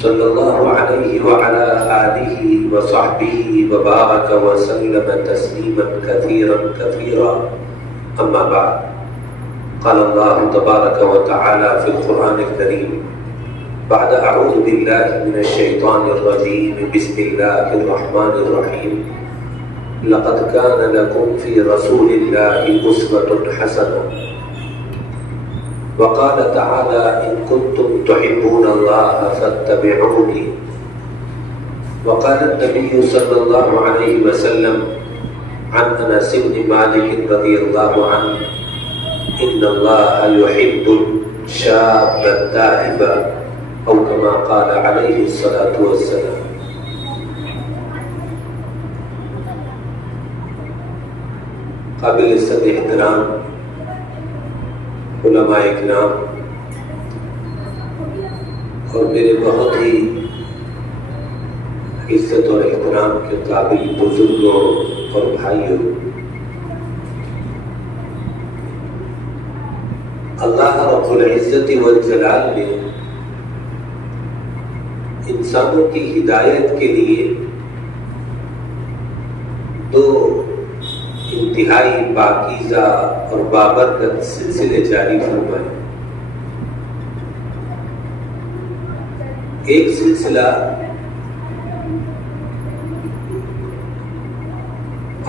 صلی اللہ علیہ وعلى آلہ وصحبہ وبارک وسلم تسلیما کثیرا کثیرا اما بعد قال اللہ تبارک وتعالی فی القرآن الکریم بعد اعوذ باللہ من الشیطان الرجیم بسم اللہ الرحمن الرحیم لقد كان لكم في رسول الله أسوة حسنة وقال تعالى إن كنتم تحبون الله فاتبعوني وقال النبي صلى الله عليه وسلم عن أنس بن مالك رضي الله عنه إن الله يحب الشاب التائب أو كما قال عليه الصلاة والسلام. قابل صد احترام علماء اکرام اور میرے بہت ہی عزت اور احترام کے قابل بزرگوں اور بھائیوں، اللہ رب العزت والجلال نے انسانوں کی ہدایت کے لیے دو انتہائی پاکیزہ اور بابرکت سلسلے جاری فرمائے. ایک سلسلہ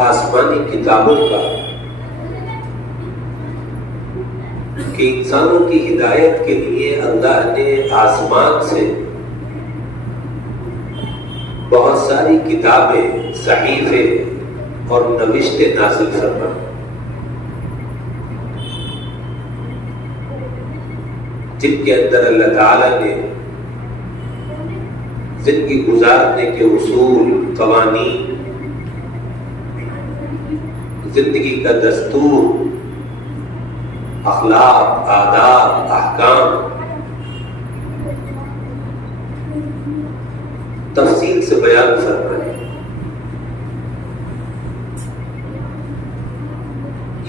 آسمانی کتابوں کا کہ انسانوں کی ہدایت کے لیے اللہ نے آسمان سے بہت ساری کتابیں، صحیفے اور نوشتے نازل فرمائے، جن کے اندر اللہ تعالی نے زندگی گزارنے کے اصول، قوانین، زندگی کا دستور، اخلاق، آداب، احکام تفصیل سے بیان فرمائے.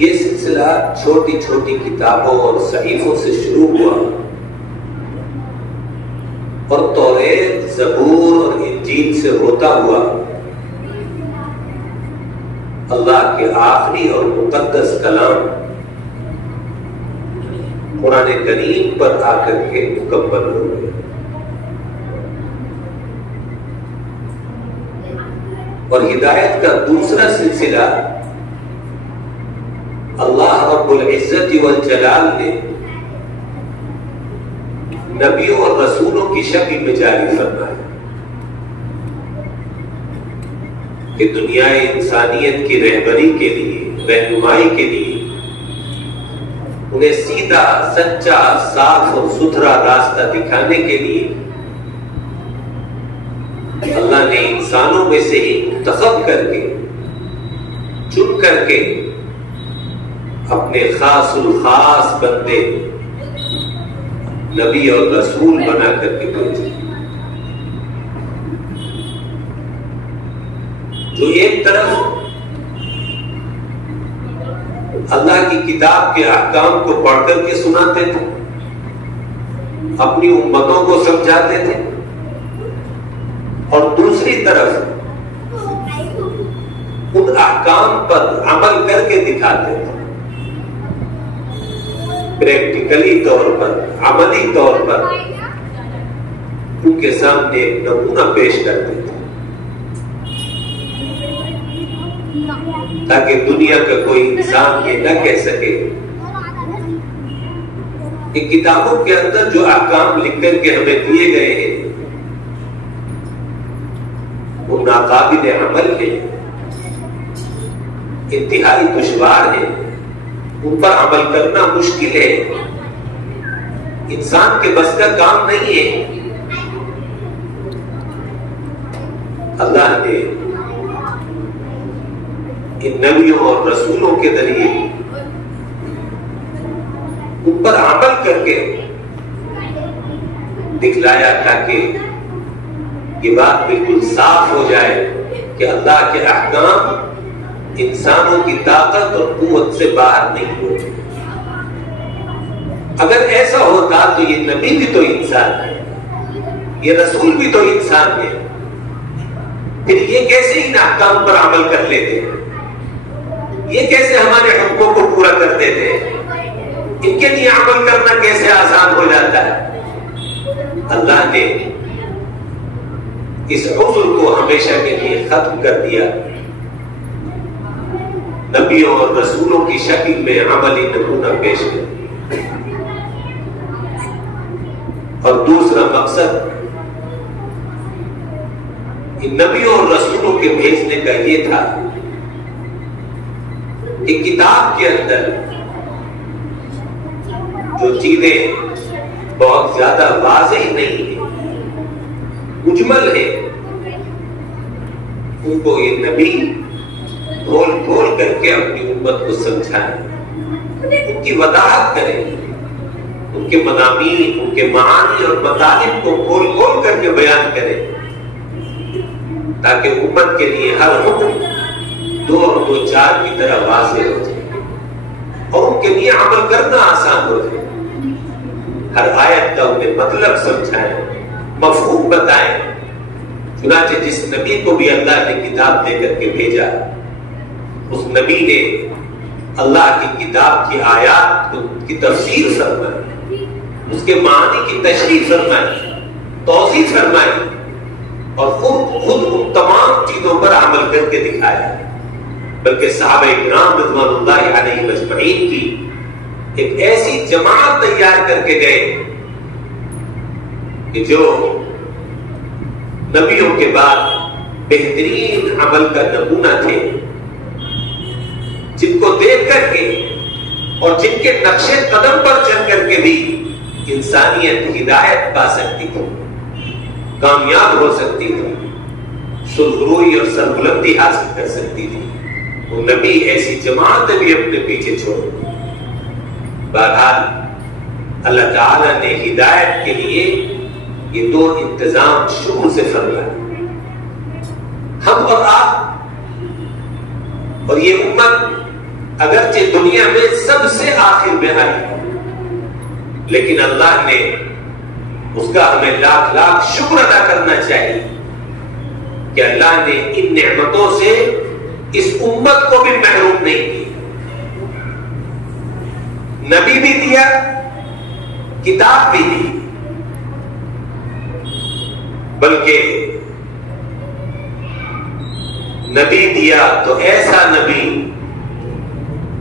یہ سلسلہ چھوٹی چھوٹی کتابوں اور صحیفوں سے شروع ہوا اور توریت، زبور اور انجیل سے ہوتا ہوا اللہ کے آخری اور مقدس کلام قرآن کریم پر آ کر کے مکمل ہو گیا. اور ہدایت کا دوسرا سلسلہ اللہ رب العزت والجلال نے نبیوں اور رسولوں کی شکل میں جاری فرمایا کہ دنیا انسانیت کی رہبری کے لیے، رہنمائی کے لیے، انہیں سیدھا، سچا، صاف اور ستھرا راستہ دکھانے کے لیے اللہ نے انسانوں میں سے ہی منتخب کر کے، چن کر کے اپنے خاص الخاص بندے نبی اور رسول بنا کر کے بھیجے، جو ایک طرف اللہ کی کتاب کے احکام کو پڑھ کر کے سناتے تھے، اپنی امتوں کو سمجھاتے تھے، اور دوسری طرف ان احکام پر عمل کر کے دکھاتے تھے، پریکٹیکلی طور پر، عملی طور پر ان کے سامنے ایک نمونہ پیش کرتے تھے تاکہ دنیا کا کوئی انسان یہ نہ کہہ سکے کہ کتابوں کے اندر جو احکام لکھ کر کے ہمیں دیے گئے ہیں وہ ناقابل عمل ہے، انتہائی دشوار ہے، ان پر عمل کرنا مشکل ہے، انسان کے بس کا کام نہیں ہے. اللہ نے ان نبیوں اور رسولوں کے ذریعے ان پر عمل کر کے دکھلایا تاکہ یہ بات بالکل صاف ہو جائے کہ اللہ کے احکام انسانوں کی طاقت اور قوت سے باہر نہیں ہوتے. اگر ایسا ہوتا تو یہ نبی بھی تو انسان ہے، یہ رسول بھی تو انسان ہے، پھر یہ کیسے ان احکام پر عمل کر لیتے ہیں؟ یہ کیسے ہمارے حقوق کو پورا کر دیتے ہیں؟ ان کے لیے عمل کرنا کیسے آسان ہو جاتا ہے؟ اللہ نے اس عذر کو ہمیشہ کے لیے ختم کر دیا، نبیوں اور رسولوں کی شکل میں عملی نمونہ پیش کر۔ اور دوسرا مقصد ان نبیوں اور رسولوں کے بھیجنے کا یہ تھا کہ کتاب کے اندر جو چیزیں بہت زیادہ واضح نہیں ہیں، مجمل ہے، ان کو یہ نبی کھول کھول کر کے اپنی امت کو سمجھائیں، ان کی وضاحت کریں، ان کے مضامین، ان کے معانی اور مطالب کو کھول کھول کر کے بیان کریں، تاکہ امت کے لیے ہر حکم دو اور دو چار کی طرح واضح ہو جائے اور ان کے لیے عمل کرنا آسان ہو جائے۔ ہر آیت کا انہیں مطلب سمجھائیں، مفہوم بتائیں۔ چنانچہ جس نبی کو بھی اللہ نے کتاب دے کر کے بھیجا، اس نبی نے اللہ کی کتاب کی آیات کی تفسیر فرمائی، اس کے معنی کی تشریح فرمائی، توضیح فرمائی، اور خود ان تمام چیزوں پر عمل کر کے دکھایا۔ بلکہ صحابہ کرام رضوان اللہ علیہ اجمعین کی ایک ایسی جماعت تیار کر کے گئے کہ جو نبیوں کے بعد بہترین عمل کا نمونہ تھے، جن کو دیکھ کر کے اور جن کے نقش قدم پر چل کر کے بھی انسانیت ہدایت پا سکتی تھی، کامیاب ہو سکتی تھی، سرخروئی اور سربلندی حاصل کر سکتی تھی۔ وہ نبی ایسی جماعت بھی اپنے پیچھے چھوڑ۔ بہرحال اللہ تعالی نے ہدایت کے لیے یہ دو انتظام شروع سے فرمایا۔ ہم اور آپ اور یہ امت اگرچہ دنیا میں سب سے آخر میں آئی، لیکن اللہ نے اس کا ہمیں لاکھ لاکھ شکر ادا کرنا چاہیے کہ اللہ نے ان نعمتوں سے اس امت کو بھی محروم نہیں کیا۔ نبی بھی دیا، کتاب بھی دی، بلکہ نبی دیا تو ایسا نبی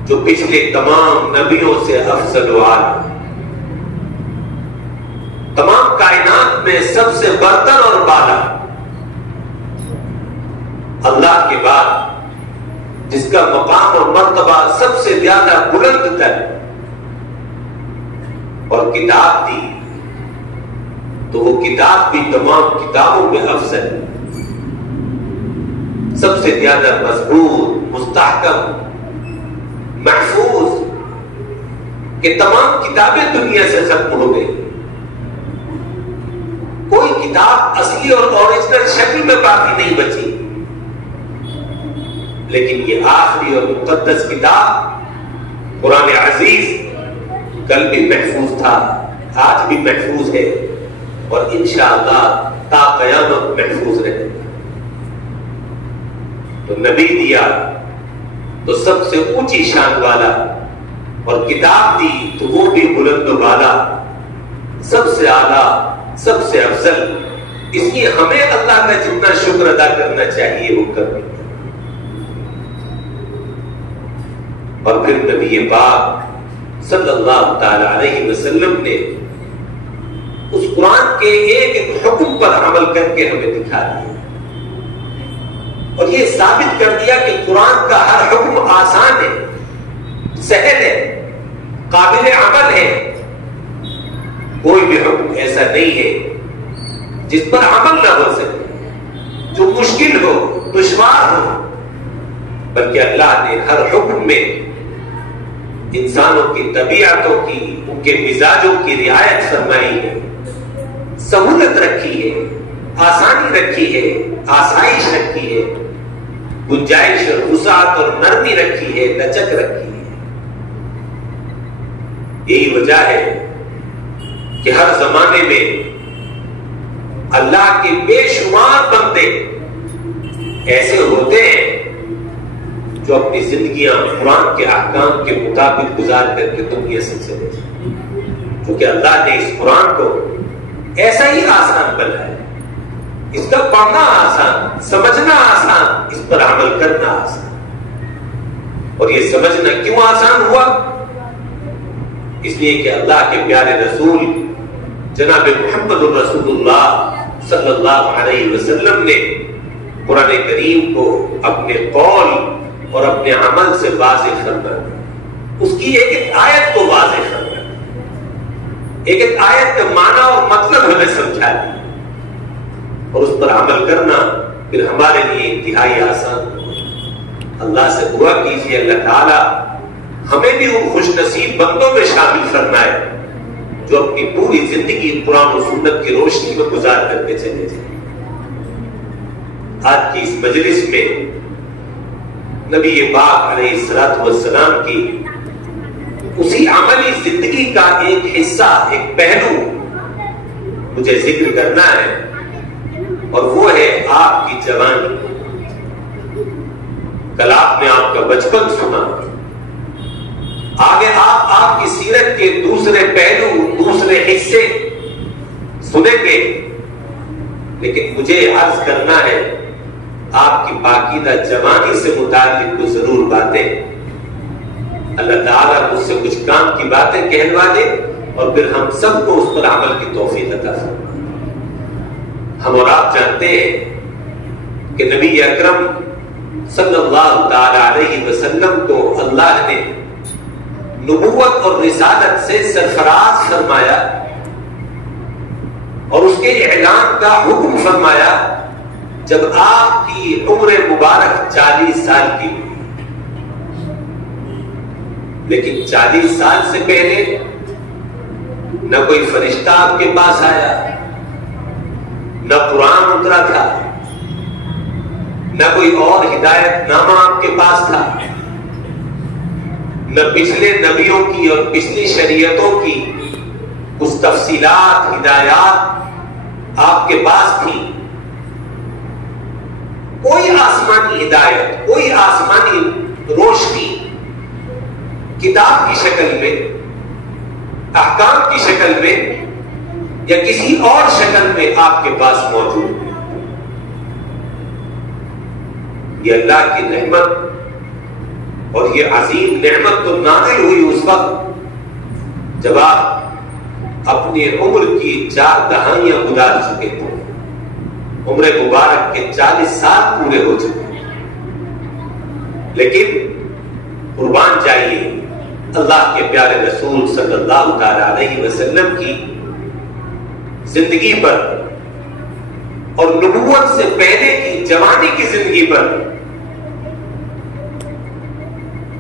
جو پچھلے تمام نبیوں سے افضل و اعلی، تمام کائنات میں سب سے برتر اور بالا، اللہ کے بعد جس کا مقام اور مرتبہ سب سے زیادہ بلند تر، اور کتاب دی تو وہ کتاب بھی تمام کتابوں میں افضل، سب سے زیادہ مضبوط، مستحکم، محفوظ، کہ تمام کتابیں دنیا سے ختم ہو گئی، کوئی کتاب اصلی اور اوریجنل شکل میں باقی نہیں بچی، لیکن یہ آخری اور مقدس کتاب قرآن عزیز کل بھی محفوظ تھا، آج بھی محفوظ ہے، اور انشاءاللہ تا قیامت محفوظ رہے۔ تو نبی دیا تو سب سے اونچی شان والا، اور کتاب دی تو وہ بھی بلند و بالا، سب سے اعلیٰ، سب سے افضل۔ اس لیے ہمیں اللہ کا جتنا شکر ادا کرنا چاہیے وہ کریں۔ اور پھر نبی پاک صلی اللہ تعالی علیہ وسلم نے اس قرآن کے ایک ایک حکم پر عمل کر کے ہمیں دکھا دیا، اور یہ ثابت کر دیا کہ قرآن کا ہر حکم آسان ہے، سہل ہے، قابل عمل ہے۔ کوئی بھی حکم ایسا نہیں ہے جس پر عمل نہ ہو سکے، جو مشکل ہو، دشوار ہو، بلکہ اللہ نے ہر حکم میں انسانوں کی طبیعتوں کی، ان کے مزاجوں کی رعایت فرمائی ہے، سہولت رکھی ہے، آسانی رکھی ہے، آسائش رکھی ہے، گنجائش اور وسعت اور نرمی رکھی ہے، لچک رکھی ہے۔ یہی وجہ ہے کہ ہر زمانے میں اللہ کے بے شمار بندے ایسے ہوتے ہیں جو اپنی زندگیاں قرآن کے احکام کے مطابق گزار کر کے دنیا سے چلے جائیں، کیونکہ اللہ نے اس قرآن کو ایسا ہی آسان بنایا ہے۔ اس کا پڑھنا آسان، سمجھنا آسان، اس پر عمل کرنا آسان۔ اور یہ سمجھنا کیوں آسان ہوا؟ اس لیے کہ اللہ کے پیارے رسول جناب محمد الرسول اللہ صلی اللہ علیہ وسلم نے قرآن کریم کو اپنے قول اور اپنے عمل سے واضح فرمایا، اس کی ایک ایک آیت کو واضح فرمایا، ایک ایک آیت کا معنی اور مطلب ہمیں سمجھا دیا، اور اس پر عمل کرنا پھر ہمارے لیے انتہائی آسان۔ اللہ سے دعا کیجیے اللہ تعالیٰ ہمیں بھی ان خوش نصیب بندوں میں شامل فرمائے جو اپنی پوری زندگی قرآن و سنت کی روشنی میں گزار کر کے چلے جائیں۔ آج کی اس مجلس میں نبی پاک علیہ الصلوۃ والسلام کی اسی عملی زندگی کا ایک حصہ، ایک پہلو مجھے ذکر کرنا ہے، اور وہ ہے آپ کی جوانی۔ کل آپ نے آپ کا بچپن سنا، آگے آپ کی سیرت کے دوسرے پہلو، دوسرے حصے سنیں گے، لیکن مجھے عرض کرنا ہے آپ کی پاکیزہ جوانی سے متعلق کچھ ضرور باتیں اللہ تعالیٰ مجھ سے کچھ کام کی باتیں کہلوا دے، اور پھر ہم سب کو اس پر عمل کی توفیق عطا فرمائے۔ ہم اور آپ جانتے ہیں کہ نبی اکرم صلی اللہ تعالی علیہ وسلم کو اللہ نے نبوت اور رسالت سے سرفراز فرمایا اور اس کے اعلان کا حکم فرمایا جب آپ کی عمر مبارک 40 سال کی ہوئی۔ لیکن 40 سال سے پہلے نہ کوئی فرشتہ آپ کے پاس آیا، نہ قرآن اترا تھا، نہ کوئی اور ہدایت نامہ آپ کے پاس تھا، نہ پچھلے نبیوں کی اور پچھلی شریعتوں کی کچھ تفصیلات، ہدایات آپ کے پاس تھی۔ کوئی آسمانی ہدایت، کوئی آسمانی روشنی کتاب کی شکل میں، احکام کی شکل میں یا کسی اور شکل میں آپ کے پاس موجود ہے۔ یہ اللہ کی نعمت اور یہ عظیم نعمت تو نازل ہوئی اس وقت جب آپ اپنی عمر کی 4 دہائیاں گزار چکے تھے، عمر مبارک کے 40 سال پورے ہو چکے، لیکن قربان جائیے اللہ کے پیارے رسول صلی اللہ تعالی علیہ وسلم کی زندگی پر اور نبوت سے پہلے کی جوانی کی زندگی پر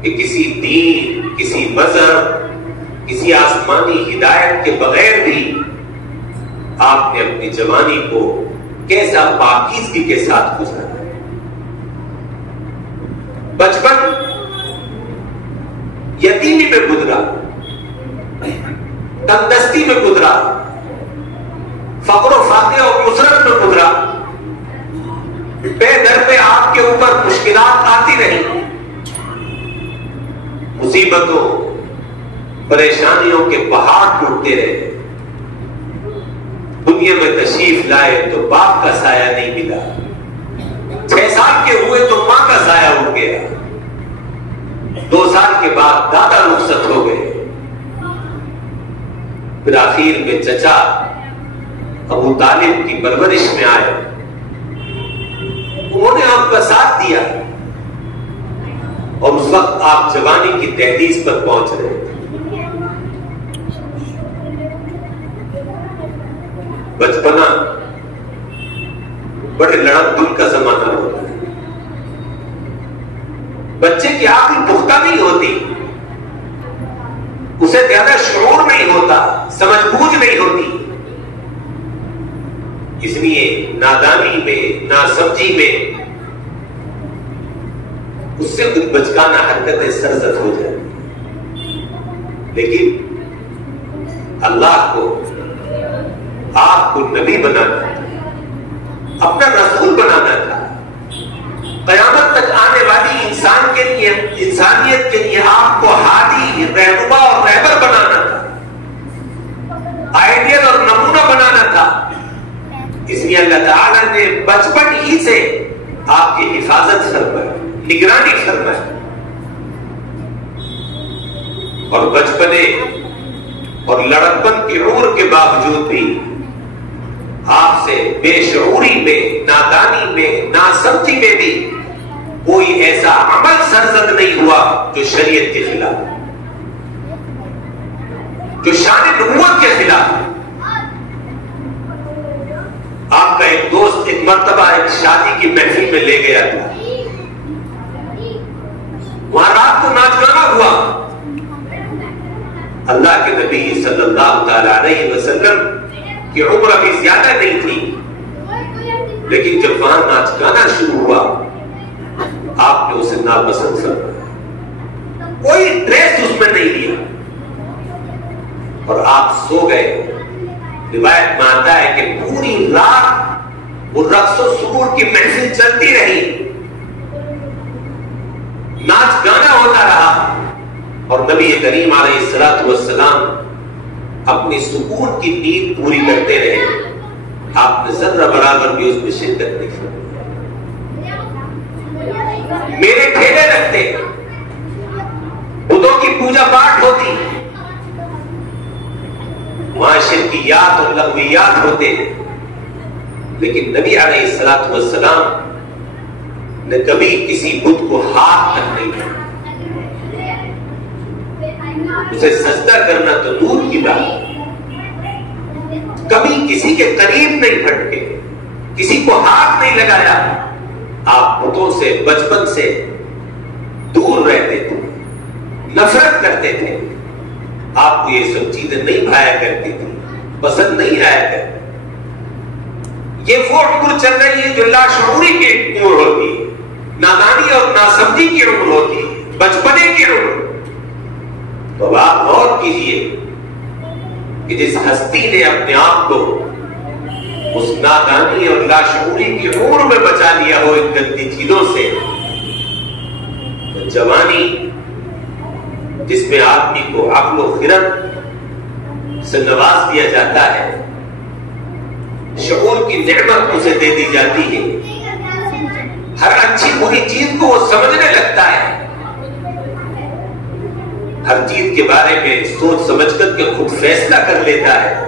کہ کسی دین، کسی مذہب، کسی آسمانی ہدایت کے بغیر بھی آپ نے اپنی جوانی کو کیسا پاکیزگی کے ساتھ گزارا۔ بچپن یتیمی میں گزرا، تندرستی میں گزرا، فقر و فاقے اور اسرت میں گزرا، بے در پہ آپ کے اوپر مشکلات آتی رہی، مصیبتوں پریشانیوں کے پہاڑ ٹوٹتے رہے، دنیا میں تشریف لائے تو باپ کا سایہ نہیں ملا، 6 سال کے ہوئے تو ماں کا سایہ اٹھ گیا، 2 سال کے بعد دادا رخصت ہو گئے، پھر آخر میں چچا ابو طالب کی پرورش میں آئے، انہوں نے آپ کا ساتھ دیا، اور اس وقت آپ جوانی کی دہلیز پر پہنچ رہے تھے۔ بچپنا بڑے لڑک دل کا زمانہ ہوتا ہے، بچے کی عقل پختہ نہیں ہوتی، اسے زیادہ شعور نہیں ہوتا، سمجھ بوجھ نہیں ہوتی، اس لیے نادانی میں، ناسمجھی میں اس سے کچھ بچکانہ حرکتیں سرزد ہو جاتی، لیکن اللہ کو آپ کو نبی بنانا، اپنا رسول بنانا تھا، قیامت تک آنے والی انسانیت کے لیے آپ کو ہادی، رہنما اور رہبر بنانا تھا، آئیڈیل اور نمونہ بنانا تھا۔ اس لیے اللہ تعالیٰ نے بچپن ہی سے آپ کی حفاظت فرمائی، نگرانی فرمائی، اور بچپنے اور لڑکپن کی عمر کے باوجود بھی آپ سے بے شعوری میں، نادانی میں، ناسمجھی میں بھی کوئی ایسا عمل سرزد نہیں ہوا جو شریعت کے خلاف، جو شان نبوت کے خلاف۔ آپ کا ایک دوست ایک مرتبہ ایک شادی کی محفل میں لے گیا تھا، وہاں رات کو ناچ گانا ہوا۔ اللہ کے نبی صلی اللہ تعالی علیہ وسلم کی عمر ابھی زیادہ نہیں تھی، لیکن جب وہاں ناچ گانا شروع ہوا آپ نے اسے ناپسند فرمایا، کوئی ڈریس اس میں نہیں لیا اور آپ سو گئے۔ روایت میں آتا ہے کہ پوری رات وہ رقص و سرور کی محفل چلتی رہی، ناچ گانا ہوتا رہا، اور نبی کریم علیہ الصلوۃ والسلام اپنی سکون کی نیند پوری کرتے رہے۔ آپ نے ذرہ برابر بھی اس میں شرکت نہیں کی۔ میرے ٹھیلے لگتے، بتوں کی پوجا پاٹ ہوتی، وہاں شرکیات اور لغویات ہوتے، لیکن نبی علیہ الصلوۃ والسلام نے کبھی کسی بت کو ہاتھ تک نہیں دیا، اسے سجدہ کرنا تو دور کی بات، کبھی کسی کے قریب نہیں پھٹکے، کسی کو ہاتھ نہیں لگایا۔ آپ بتوں سے بچپن سے دور رہتے تھے، نفرت کرتے تھے، آپ کو یہ سب چیزیں نہیں بھایا کرتی تھی، پسند نہیں آیا کرتی۔ یہ وہ عمر چل رہی ہے جو لاشعوری کی عمر ہوتی ہے، نادانی اور ناسمجھی کی عمر ہوتی ہے، بچپنے کی عمر۔ تو آپ غور کیجئے کہ جس ہستی نے اپنے آپ کو اس نادانی اور لاشعوری کی عمر میں بچا لیا ہو ان گندی چیزوں سے، تو جوانی جس میں آدمی کو عقل و خرد سے نواز دیا جاتا ہے، شعور کی نعمت اسے دے دی جاتی ہے، ہر اچھی بری چیز کو وہ سمجھنے لگتا ہے، ہر چیز کے بارے میں سوچ سمجھ کر کے خود فیصلہ کر لیتا ہے۔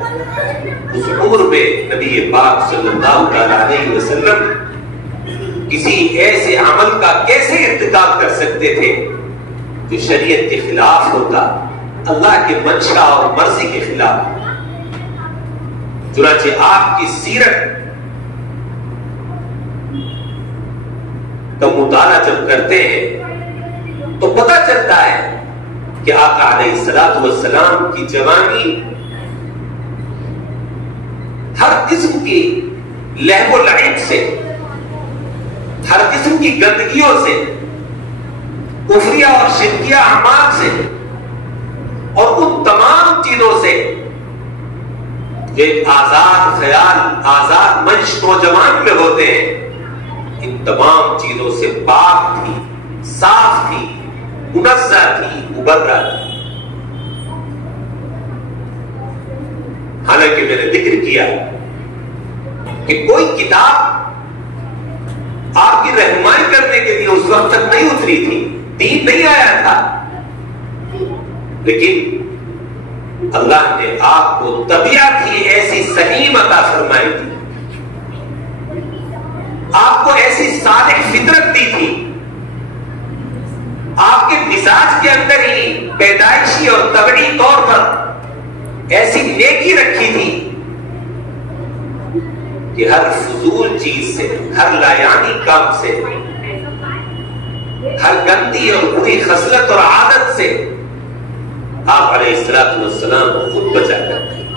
اس عمر میں نبی پاک صلی اللہ علیہ وسلم کسی ایسے عمل کا کیسے ارتکاب کر سکتے تھے جو شریعت کے خلاف ہوتا، اللہ کے منشا اور مرضی کے خلاف؟ چنانچہ آپ کی سیرت کا مطالعہ جب کرتے ہیں تو پتہ چلتا ہے کہ آقا علیہ الصلوۃ والسلام کی جوانی ہر قسم کی لہو و لعب سے، ہر قسم کی گندگیوں سے، کفریہ اور شرکیہ اعمال سے، اور ان تمام چیزوں سے جو ایک آزاد خیال، آزاد منش نوجوان میں ہوتے ہیں، ان تمام چیزوں سے پاک تھی، صاف تھی، منزہ تھی، مبرہ تھی۔ حالانکہ میں نے ذکر کیا کہ کوئی کتاب آپ کی رہنمائی کرنے کے لیے اس وقت تک نہیں اتری تھی، دین نہیں آیا تھا، لیکن اللہ نے آپ کو طبیعت ہی ایسی سلیم عطا فرمائی تھی، آپ کو ایسی صالح فطرت دی تھی، آپ کے مزاج کے اندر ہی پیدائشی اور طبعی طور پر ایسی نیکی رکھی تھی کہ ہر فضول چیز سے، ہر لایانی کام سے، ہر گندی اور بری خصلت اور عادت سے آپ علیہ الصلوۃ والسلام کو خود بچا کرتے ہیں۔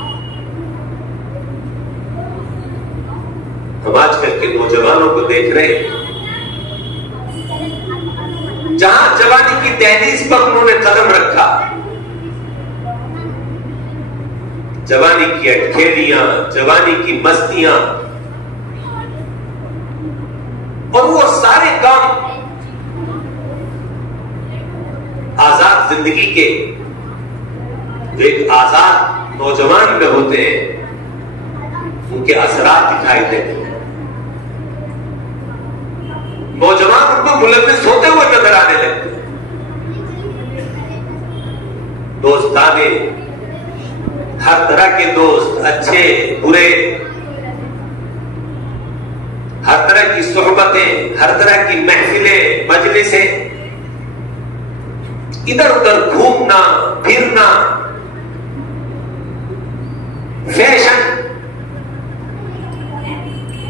ہم آج کل کے نوجوانوں کو دیکھ رہے ہیں، جہاں جوانی کی دہلیز پر انہوں نے قدم رکھا، جوانی کی اٹکھیلیاں، جوانی کی مستیاں، اور وہ سارے کام آزاد زندگی کے جو ایک آزاد نوجوان میں ہوتے ہیں ان کے اثرات دکھائی دیتے ہیں. نوجوان ان کو ملوث ہوتے ہوئے نظر آنے لگتے ہیں. دوستانے، ہر طرح کے دوست، اچھے برے، ہر طرح کی صحبتیں، ہر طرح کی محفلیں، مجلسیں، ادھر ادھر گھومنا پھرنا، فیشن،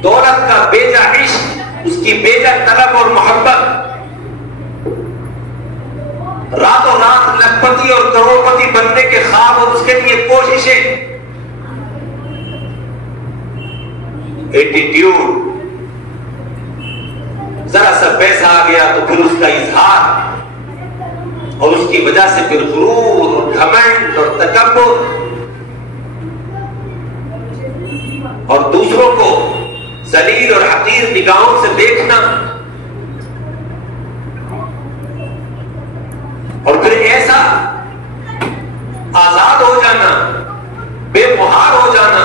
دولت کا بیجا عشق، اس کی بیجا طلب اور محبت، راتوں رات لکھپتی اور کروڑپتی بننے کے خواب اور اس کے لیے کوششیں، ایٹیٹیوڈ، ذرا سا پیسہ آ گیا تو پھر اس کا اظہار، اور اس کی وجہ سے پھر غرور اور گھمنڈ اور تکبر، اور دوسروں کو ذلیل اور حقیر نگاہوں سے دیکھنا، اور پھر ایسا آزاد ہو جانا، بے مہار ہو جانا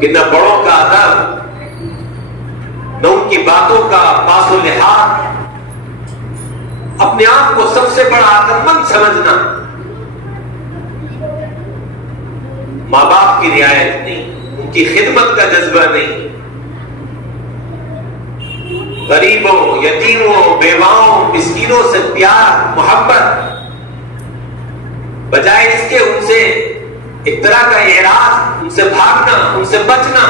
کہ نہ بڑوں کا ادب، نہ ان کی باتوں کا پاس و لحاظ، اپنے آپ کو سب سے بڑا عقلمند سمجھنا، ماں باپ کی رعایت نہیں، ان کی خدمت کا جذبہ نہیں، غریبوں، یتیموں، بیواؤں، مسکینوں سے پیار محبت، بجائے اس کے ان سے ایک طرح کا اعراض، ان سے بھاگنا، ان سے بچنا،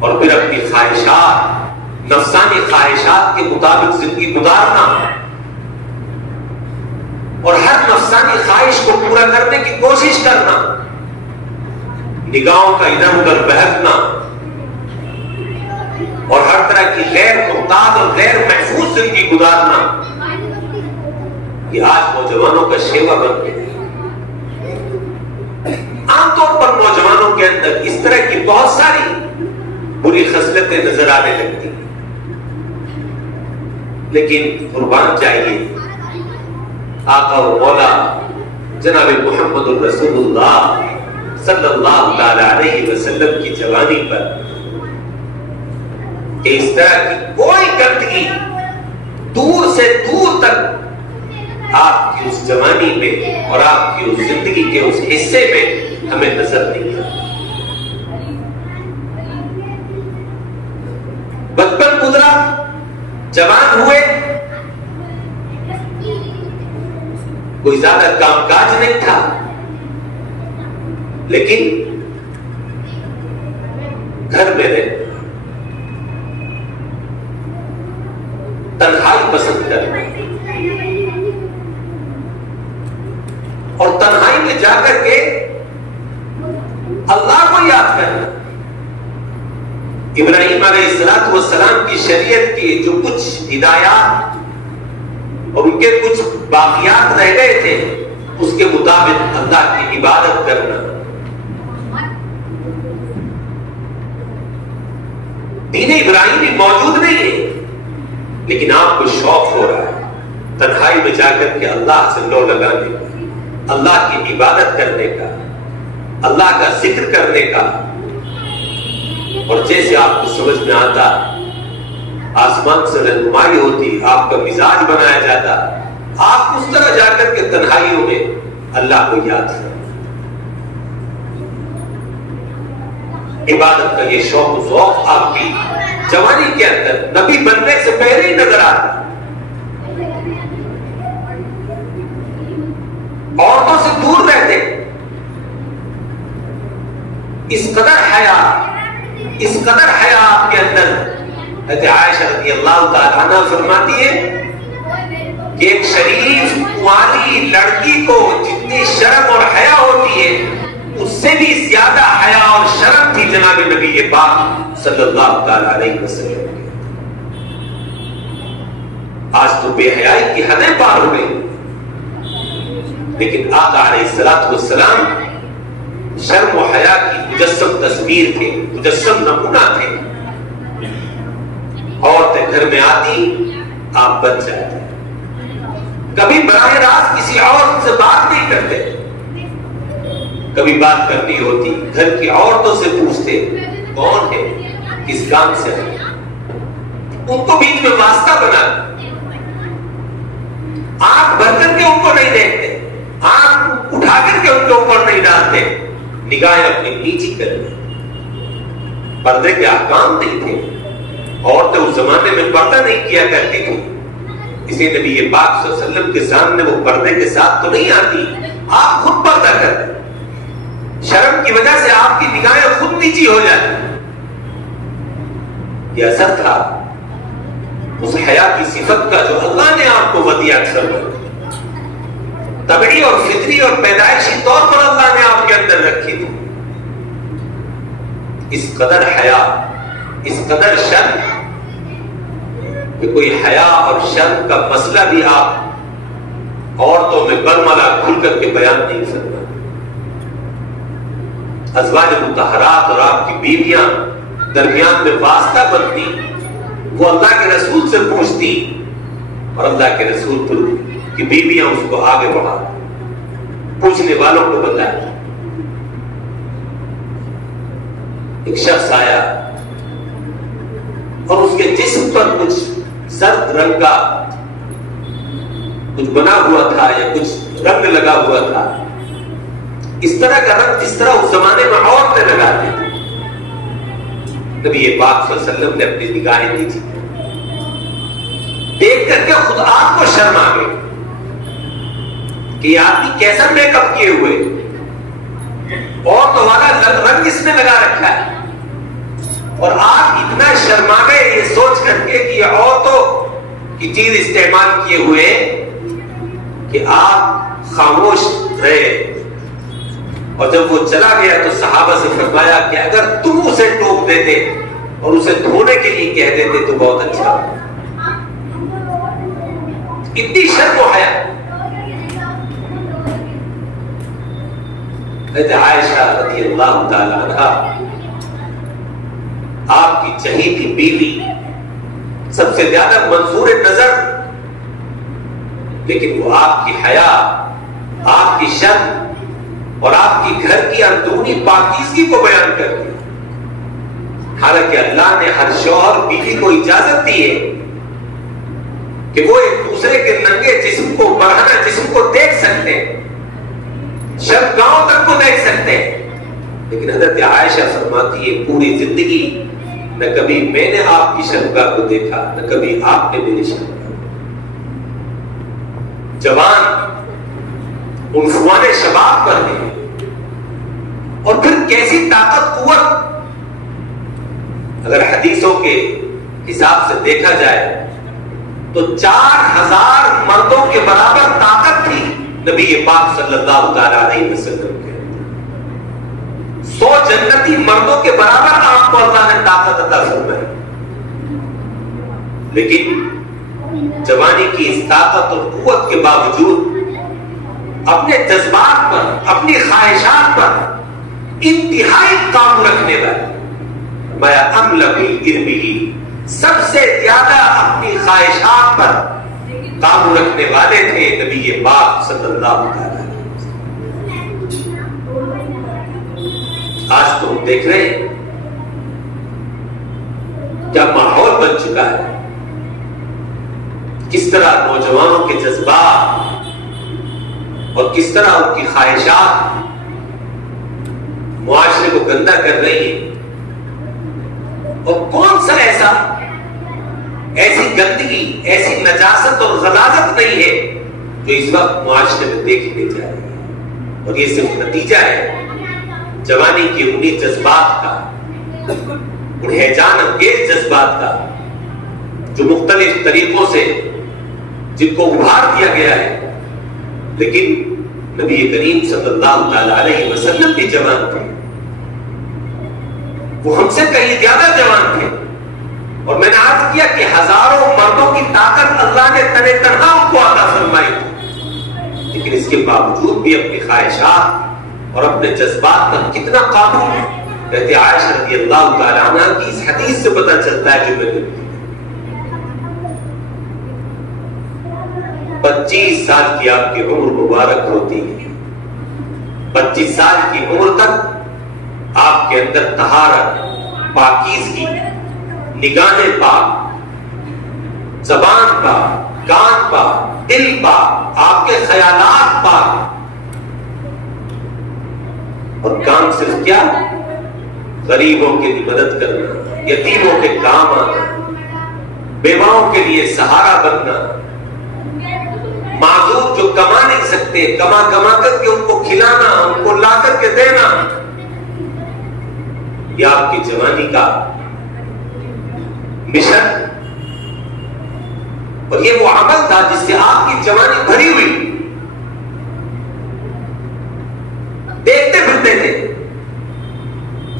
اور پھر اپنی خواہشات، نفسانی خواہشات کے مطابق زندگی گزارنا، اور ہر نفسانی خواہش کو پورا کرنے کی کوشش کرنا، نگاہوں کا ادھر ادھر بہکنا، اور ہر طرح کی غیر محتاط اور غیر محفوظ زندگی گزارنا، یہ آج نوجوانوں کا شیوا بن گیا. عام طور پر نوجوانوں کے اندر اس طرح کی بہت ساری بری خصلتیں نظر آنے لگتی ہیں، لیکن قربان چاہیے آقا و مولا جناب محمد الرسول اللہ صلی اللہ تعالی علیہ وسلم کی جوانی پر کہ اس طرح کی کوئی گندگی دور سے دور تک آپ کی اس جوانی میں اور آپ کی اس زندگی کے اس حصے میں ہمیں نظر نہیں آتی. بچپن گزرا، جوان ہوئے، کوئی زیادہ کام کاج نہیں تھا، لیکن گھر میں رہنا، تنہائی پسند کرنا، اور تنہائی میں جا کر کے اللہ کو یاد کرنا. ابراہیم علیہ السلام کی شریعت کی جو کچھ ہدایات اور ان کے کچھ باقیات رہ گئے تھے، اس کے مطابق اللہ کی عبادت کرنا. دین ابراہیمی موجود نہیں ہے، لیکن آپ کو شوق ہو رہا ہے تنہائی میں جا کر کے اللہ سے لو لگانے کا، اللہ کی عبادت کرنے کا، اللہ کا ذکر کرنے کا. اور جیسے آپ کو سمجھ میں آتا، آسمان سے رہنمائی ہوتی، آپ کا مزاج بنایا جاتا، آپ اس طرح جا کر کے تنہائیوں میں اللہ کو یاد کریں. عبادت کا یہ شوق و ذوق آپ کی جوانی کے اندر نبی بننے سے پہلے ہی نظر آتا. عورتوں سے دور رہتے، اس قدر حیا آپ کے اندر. حضرت عائشہ رضی اللہ تعالیٰ عنہ فرماتی ہے کہ ایک شریف کنواری لڑکی کو جتنی شرم اور حیا ہوتی ہے، اس سے بھی زیادہ حیا اور شرم تھی جناب نبی پاک صلی اللہ تعالیٰ علیہ وسلم کی. آج تو بے حیائی کی حدیں پار ہو گئی، لیکن آقا علیہ السلام شرم و حیا کی مجسم تصویر تھے، مجسم نمونہ تھے. عورتیں گھر میں آتی، آپ بچ جاتے. کبھی براہ راست کسی عورت سے بات نہیں کرتے. کبھی بات کرنی ہوتی گھر کی عورتوں سے پوچھتے کون ہے، کس کام سے ہے، ان کو بیچ میں واسطہ بنا. آنکھ بھر کر کے ان کو نہیں دیکھتے، آنکھ اٹھا کر کے ان کے اوپر نہیں ڈالتے، نگاہیں اپنی نیچی کر لی. پردے کے احکام نہیں تھے. عورتیں اس زمانے میں پردہ نہیں کیا کرتی تھی. اسی نبی پاک صلی اللہ علیہ وسلم کے سامنے وہ پردے کے ساتھ تو نہیں آتی، آپ خود پردہ کرتے. شرم کی وجہ سے آپ کی نگاہیں خود نیچی ہو جاتی. یہ اثر تھا اس حیا کی صفت کا جو اللہ نے آپ کو ودیعہ اکثر طبعی اور فطری اور پیدائشی طور پر اللہ نے آپ کے اندر رکھی تھی. اس قدر حیا، اس قدر شرم کہ کوئی حیا اور شرم کا مسئلہ بھی آپ عورتوں میں برملا کھل کر کے بیان نہیں سکتا. ازواج مطہرات اور آپ کی بیویاں درمیان میں واسطہ بنتی، وہ اللہ کے رسول سے پوچھتی اور اللہ کے رسول کی بیویاں اس کو آگے بڑھا پوچھنے والوں کو بتایا. ایک شخص آیا اور اس کے جسم پر کچھ زرد رنگ کا کچھ بنا ہوا تھا یا کچھ رنگ لگا ہوا تھا. اس طرح کا رنگ جس طرح اس زمانے میں عورتیں لگاتے تھے. نبی پاک صلی اللہ علیہ وسلم نے اپنی نگاہیں نیچی دیکھ کر کے خود آپ کو شرم آ گئی کہ یہ آدمی کیسا میک اپ کیے ہوئے اور تو والا رنگ اس نے لگا رکھا ہے. اور آپ اتنا شرما گئے یہ سوچ کر کے کہ یہ عورتوں کی چیز استعمال کیے ہوئے کہ آپ خاموش رہے. اور جب وہ چلا گیا تو صحابہ سے فرمایا کہ اگر تم اسے ٹوک دیتے اور اسے دھونے کے لیے کہہ دیتے تو بہت اچھا. اتنی شرم و حیا. عائشہ رضی اللہ تعالی عنہا آپ کی چہیتی بیوی، سب سے زیادہ منظور نظر، لیکن وہ آپ کی حیا، آپ کی شرم اور آپ کی گھر کی اندرونی پاکیزگی کو بیان کرتی. حالانکہ اللہ نے ہر شوہر بیوی کو اجازت دی ہے کہ وہ ایک دوسرے کے ننگے جسم کو، برہنہ جسم کو دیکھ سکتے ہیں، شرمگاہوں تک کو دیکھ سکتے ہیں. لیکن حضرت عائشہ فرماتی ہے پوری زندگی نہ کبھی میں نے آپ کی شرمگاہ کو دیکھا، نہ کبھی آپ نے میری شرمگاہ. جوان عنفوان شباب پر ہے اور پھر کیسی طاقت قوت. اگر حدیثوں کے حساب سے دیکھا جائے تو 4000 مردوں کے برابر طاقت تھی نبی پاک صلی اللہ تعالی علیہ وسلم کے. 100 جنتی مردوں کے برابر آپ کو اللہ نے طاقت عطا فرمائی. لیکن جوانی کی اس طاقت اور قوت کے باوجود اپنے جذبات پر، اپنی خواہشات پر انتہائی قابو رکھنے والے، سب سے زیادہ اپنی خواہشات پر قابو رکھنے والے تھے نبی پاک صلی اللہ علیہ وسلم. آج تو ہم دیکھ رہے ہیں کیا ماحول بن چکا ہے، کس طرح نوجوانوں کے جذبات اور کس طرح ان کی خواہشات معاشرے کو گندا کر رہی ہیں. اور کون سا ایسی گندگی، ایسی نجاست اور غلاظت نہیں ہے جو اس وقت معاشرے میں دیکھنے جا رہی ہے. اور یہ صرف نتیجہ ہے جوانی کی انہی جذبات کا، ان ہیجان انگیز جذبات کا جو مختلف طریقوں سے جن کو ابھار دیا گیا ہے. لیکن نبی کریم صلی اللہ تعالی علیہ وسلم بھی جوان تھے، وہ ہم سے کہیں زیادہ جوان تھے. اور میں نے عرض کیا کہ ہزاروں مردوں کی طاقت اللہ نے تنے تنہا ان کو عطا فرمائی تھی، لیکن اس کے باوجود بھی اپنی خواہشات اور اپنے جذبات پر کتنا قابو ہے. کہتے عائشہ رضی اللہ تعالی عنہ کی اس حدیث سے پتہ چلتا ہے جو میں نے 25 سال کی آپ کی عمر مبارک ہوتی ہے. 25 سال کی عمر تک آپ کے اندر طہارت، پاکیزگی، نگاہیں پاک، زبان پاک، کان پاک، دل پاک، آپ کے خیالات پاک. اور کام صرف کیا؟ غریبوں کی مدد کرنا، یتیموں کے کام آنا، بیواؤں کے لیے سہارا بننا، معذور جو کما نہیں سکتے کما کر کے ان کو کھلانا، ان کو لا کر کے دینا. یہ آپ کی جوانی کا مشن اور یہ وہ عمل تھا جس سے آپ کی جوانی بھری ہوئی. دیکھتے پھرتے تھے،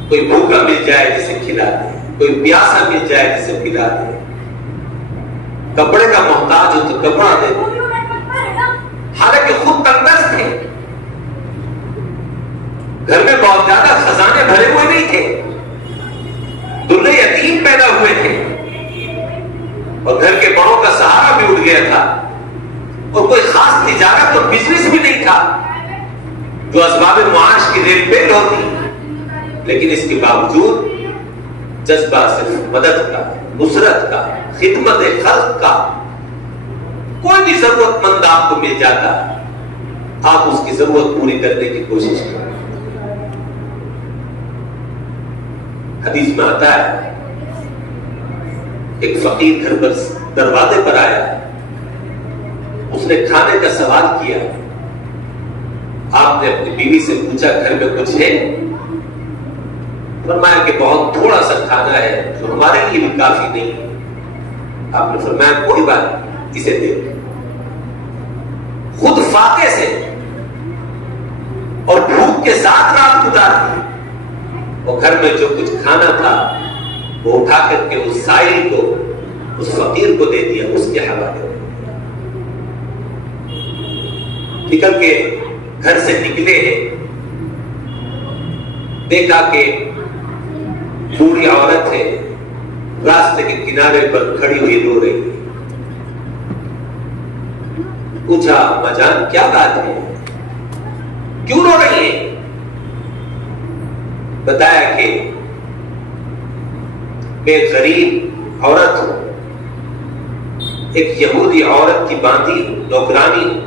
کوئی بھوکا مل جائے جسے کھلا دے، کوئی پیاسا مل جائے جسے پلا دے، کپڑے کا محتاج ہو تو کپڑا دے. حالانکہ خود تنگدست تھے، گھر میں بہت زیادہ خزانے بھرے ہوئے نہیں تھے، درے یتیم پیدا ہوئے تھے اور گھر کے بڑوں کا سہارا بھی اٹھ گیا تھا اور کوئی خاص تجارت اور بزنس بھی نہیں تھا جو اسباب معاش کی ریل پیل ہوتی. لیکن اس کے باوجود جذبہ صرف مدد کا، نصرت کا، خدمت خلق کا. کوئی بھی ضرورت مند آپ کو مل جاتا، آپ اس کی ضرورت پوری کرنے کی کوشش کریں. حدیث میں آتا ہے ایک فقیر گھر پر دروازے پر آیا، اس نے کھانے کا سوال کیا. آپ نے اپنی بیوی سے پوچھا گھر میں کچھ ہے؟ فرمایا کہ بہت تھوڑا سا کھانا ہے جو ہمارے لیے بھی کافی نہیں. آپ نے فرمایا کوئی بات نہیں، اسے دے. خود فاقے سے اور بھوک کے ساتھ رات گزارتی، اور گھر میں جو کچھ کھانا تھا وہ اٹھا کر کے اس سائل کو، اس فقیر کو دے دیا، اس کے حوالے. نکل کے گھر سے نکلے ہیں، دیکھا کہ بوڑھی عورت ہے راستے کے کنارے پر کھڑی ہوئی رو رہی ہے. پوچھا اما جان کیا بات ہے، کیوں رو رہی ہے؟ بتایا کہ میں غریب عورت ہوں، ایک یہودی عورت کی باندھی نوکرانی ہوں.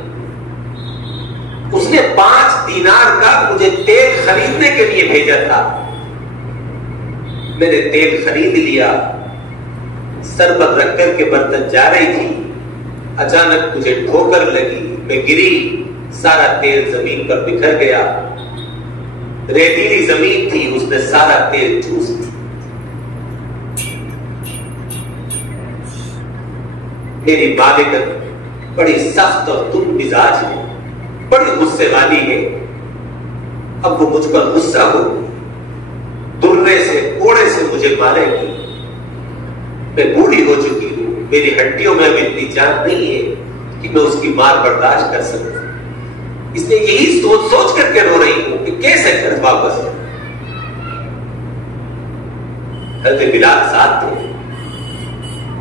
اس نے 5 دینار کا مجھے تیل خریدنے کے لیے بھیجا تھا. میں نے تیل خرید لیا، سر پر رکھ کر کے برتن جا رہی تھی، اچانک مجھے ٹھوکر لگی، میں گری، سارا تیل زمین پر بکھر گیا. ریتیلی زمین تھی، اس نے سارا تیل چوس لیا. میری مالکت بڑی سخت اور تند مزاج ہے، بڑی غصے والی ہے. اب وہ مجھ پر غصہ ہو، درے سے کوڑے سے مجھے مارے گی. میں بوڑھی ہو چکی ہوں، میری ہڈیوں میں اب اتنی جان نہیں ہے کہ میں اس کی مار برداشت کر سکوں. اس لیے یہی سوچ سوچ کر کے رو رہی ہوں کہ کیسے گھر واپس جاؤں. حضرت بلال ساتھ تھے.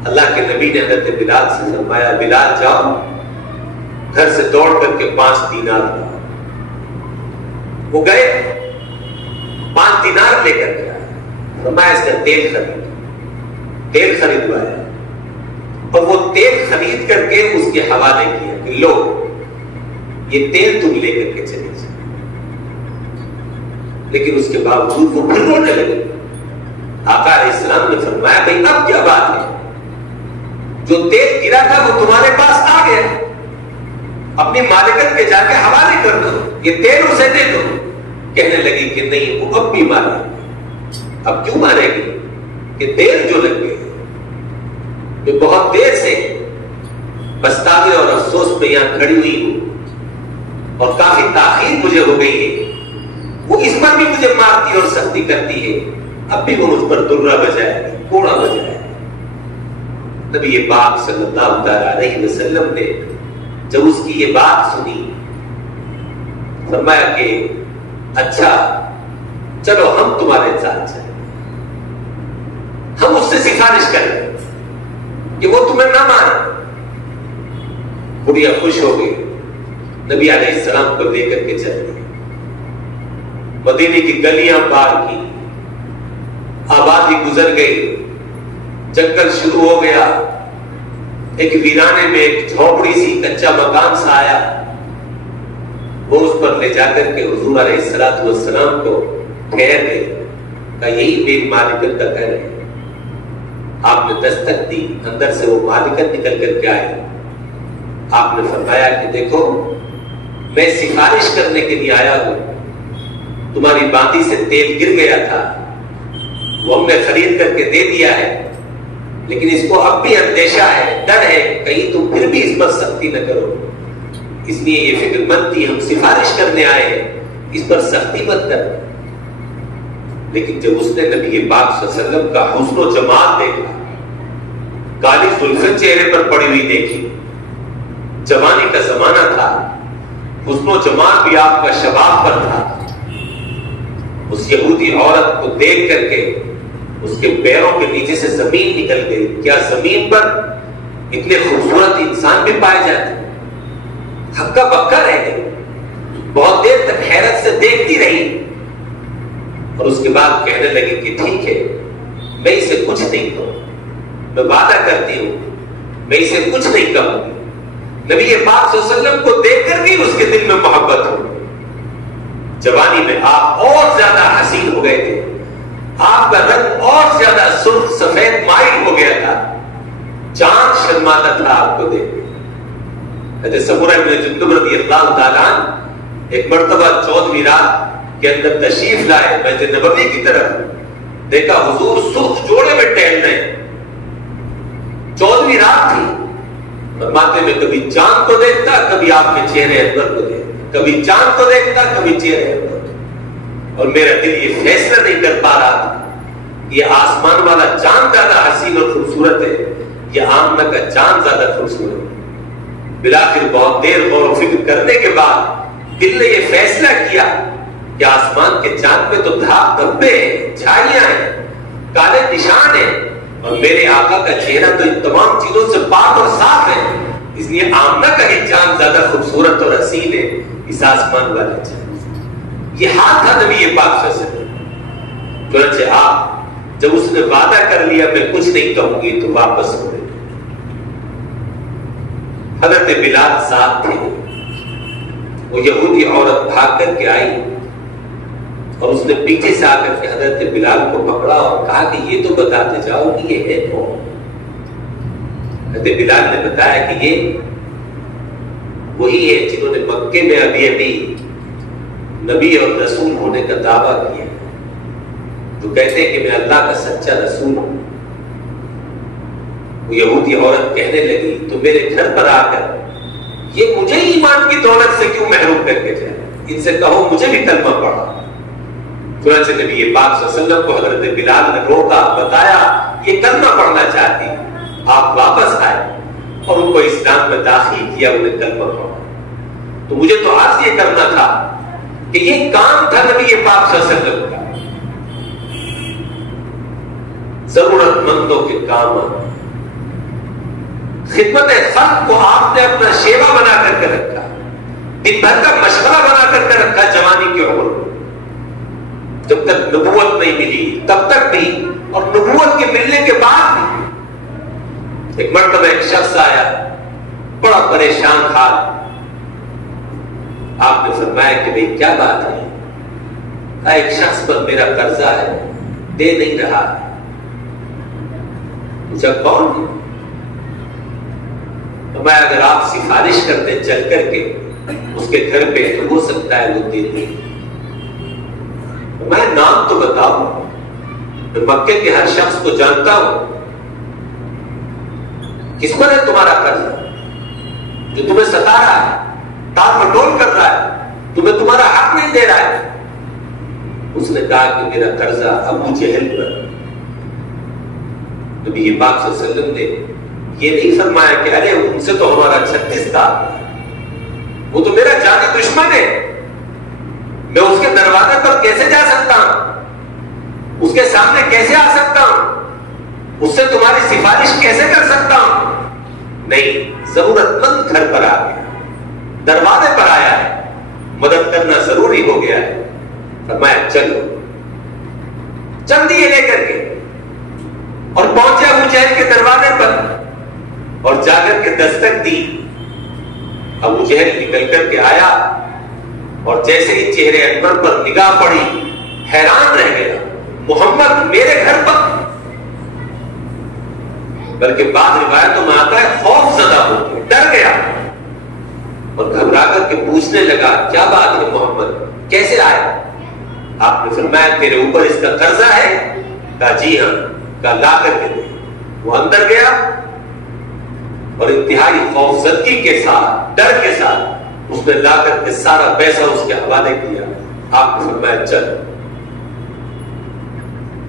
اللہ کے نبی نے حضرت بلال سے فرمایا بلال جاؤ، گھر سے دوڑ کر کے 5 دینار لاؤ. وہ گئے، 5 دینار لے کر گیا. فرمایا اس کا تیل خرید. تیل خریدوایا اور وہ تیل خرید کر کے اس کے حوالے کیا کہ لو یہ تیل تم لے کر کے چلے جاؤ. لیکن اس کے باوجود وہ پھر رونے لگے. آقا علیہ السلام نے فرمایا بھائی اب کیا بات ہے، جو تیل گرا تھا وہ تمہارے پاس آ گیا، اپنی مالکت کے جا کے حوالے کر دو، یہ تیل اسے دے دو. کہنے لگی کہ نہیں وہ اب بھی مارے. اب کیوں مارے گی کہ تیل جو لگ گئے. میں بہت دیر سے پچھتاوے اور افسوس میں یہاں کھڑی ہوئی ہوں اور کافی تاخیر مجھے ہو گئی ہے. وہ اس پر بھی مجھے مارتی اور سختی کرتی ہے، اب بھی وہ مجھ پر درہ بجائے، کوڑا بجائے. نبی پاک صلی اللہ علیہ وسلم نے جب اس کی یہ بات سنی فرمایا کہ اچھا چلو ہم تمہارے ساتھ چلیں، ہم اس سے سفارش کریں کہ وہ تمہیں نہ مانے۔ بڑھیا خوش ہو گئی، نبی علیہ السلام کو لے کر کے چل گئی، مدینے کی گلیاں پار کی، آبادی گزر گئی، جنگل شروع ہو گیا، ایک ویرانے میں ایک جھونپڑی سی کچا مکان سا آیا، وہ اس پر لے جا کر کے حضور علیہ السلام کو ٹھہر گئے، کہ یہی میری مالکن کا گھر ہے۔ آپ نے دستک دی، اندر سے وہ مالکن نکل کر کے آئے، آپ نے فرمایا کہ دیکھو میں سفارش کرنے کے لیے آیا ہوں، تمہاری باندی سے تیل گر گیا تھا، وہ ہم نے خرید کر کے دے دیا ہے، لیکن اس کو اب بھی اندیشہ ہے، ڈر ہے کہیں تم پھر بھی اس پر سختی نہ کرو، اس لیے یہ فکر مند تھی، ہم سفارش کرنے آئے ہیں، اس پر سختی مت کر۔ لیکن جب اس نے نبی پاک صلی اللہ علیہ وسلم کا حسن و جمال دیکھا، کالی زلفیں چہرے پر پڑی ہوئی دیکھی، جوانی کا زمانہ تھا، حسن و جمال بھی آپ کا شباب پر تھا، اس یہودی عورت کو دیکھ کر کے اس کے پیروں کے نیچے سے زمین نکل گئی۔ کیا زمین پر اتنے خوبصورت انسان بھی پائے جاتے؟ ہکا بکا رہ گئی، بہت دیر تک حیرت سے دیکھتی رہی، اور اس کے بعد کہنے لگی کہ ٹھیک ہے میں اسے کچھ نہیں کہوں، میں وعدہ کرتی ہوں میں اسے کچھ نہیں کہوں گی۔ نبی پاک صلی اللہ علیہ وسلم کو دیکھ کر بھی اس کے دل میں محبت ہو، جوانی میں آپ اور زیادہ حسین ہو گئے تھے، آپ کا رنگ اور زیادہ سرخ سفید مائل ہو گیا تھا، چاند شرماتا تھا آپ کو دیکھ۔ حضرت سمورہ بن جندب رضی اللہ تعالیٰ عنہ ایک مرتبہ 14ویں رات کے اندر تشریف لائے مسجد نبوی کی طرف، دیکھا حضور سرخ جوڑے میں ٹہل رہے ہیں، 14ویں رات تھی، فرماتے میں کبھی چاند کو دیکھتا، کبھی آپ کے چہرے انور کو دیکھتا، کبھی چاند کو دیکھتا، کبھی چہرے انور کو، اور میرا دل یہ فیصلہ نہیں کر پا رہا تھا یہ آسمان والا چاند زیادہ حسین اور خوبصورت ہے یا آمنہ کا چاند زیادہ خوبصورت ہے۔ بلاخر بہت دیر غور و فکر کرنے کے بعد دل نے یہ فیصلہ کیا کہ آسمان کے چاند میں تو دھبے ہیں، جھاڑیاں ہیں، کالے نشان ہیں، اور میرے آقا کا چہرہ تو ان تمام چیزوں سے پاک اور صاف ہے، اس لیے آمنہ کا ہی چاند زیادہ خوبصورت اور حسین ہے اس آسمان والے چاند۔ یہ حال تھا نبی پاک صلی اللہ علیہ وسلم۔ چنانچہ آپ جب اس نے وعدہ کر لیا میں کچھ نہیں کہوں گی تو واپس ہو گئے۔ حضرت بلال ساتھ تھے، وہ یہودی عورت بھاگ کر کے آئی اور اس نے پیچھے سے آ کر کے حضرت بلال کو پکڑا اور کہا کہ یہ تو بتاتے جاؤ کہ یہ ہے کون؟ حضرت بلال نے بتایا کہ یہ وہی ہے جنہوں نے مکے میں ابھی نبی اور رسول ہونے کا دعویٰ کیا، جو کہتے ہیں کہ میں اللہ کا سچا رسول ہوں۔ وہ یہودی عورت کہنے لگی تو میرے گھر پر آ کر یہ مجھے ایمان کی دولت سے کیوں محروم کر کے جائے، ان سے کہو مجھے بھی کلمہ پڑھا۔ چنانچہ نبی پاک صلی اللہ علیہ وسلم کو حضرت بلال نے روکا، بتایا یہ کلمہ پڑھنا چاہتی، آپ واپس آئے اور ان کو اسلام میں داخل کیا، انہیں کلمہ پڑھا۔ تو مجھے تو آج یہ کرنا تھا کہ یہ کام تھا نبی پاک صلی اللہ علیہ وسلم کا، ضرورت مندوں کے کام آنا، خدمت خلق کو آپ نے اپنا شیوا بنا کر کے رکھا، دن بھر کا مشغلہ بنا کر کے رکھا جوانی کی عمر میں، جب تک نبوت نہیں ملی تب تک بھی، اور نبوت کے ملنے کے بعد بھی۔ ایک مرتبہ ایک شخص آیا بڑا پریشان حال، آپ نے فرمایا کہ بھئی کیا بات ہے؟ ایک شخص پر میرا قرضہ ہے، دے نہیں رہا۔ پوچھا کون ہے؟ فرمایا اگر آپ سفارش کرتے چل کر کے اس کے گھر پہ تو ہو سکتا ہے وہ دے دے۔ میں نام تو بتاؤ، میں مکے کے ہر شخص کو جانتا ہوں، کس پر ہے تمہارا قرضہ جو تمہیں ستا رہا ہے، تار مٹول کر رہا ہے، تمہیں تمہارا حق نہیں دے رہا ہے؟ اس نے کہا کہ میرا قرضہ ابو جہل پر۔ نبی پاک صلی اللہ علیہ وسلم نے یہ نہیں فرمایا کہ ارے ان سے تو ہمارا 36 تھا، وہ تو میرا جانی دشمن ہے، میں اس کے دروازے پر کیسے جا سکتا ہوں؟ اس کے سامنے کیسے آ سکتا ہوں؟ اس سے تمہاری سفارش کیسے کر سکتا ہوں؟ نہیں، ضرورت مند گھر پر آ گیا، دروازے پر آیا ہے، مدد کرنا ضروری ہو گیا ہے، فرمایا چلو، چل دیے لے کر کے، اور پہنچے ابو جہل کے دروازے پر اور جا کر کے دستک دی۔ ابو جہل نکل کر کے آیا اور جیسے ہی چہرے انور پر نگاہ پڑی حیران رہ گیا، محمد میرے گھر پر؟ بلکہ بعض روایتوں میں آتا ہے خوف زدہ ہو گیا، ڈر گیا اور گھبرا کر کے پوچھنے لگا کیا بات ہے محمد، کیسے آئے؟ آپ نے فرمایا تیرے اوپر اس کا قرضہ ہے؟ کہا جی ہاں۔ کہا لا کر کے دے۔ وہ اندر گیا اور انتہائی خوفزدگی کے ساتھ، ڈر کے ساتھ اس نے لا کر کے سارا پیسہ اس کے حوالے کیا۔ آپ نے فرمایا چل۔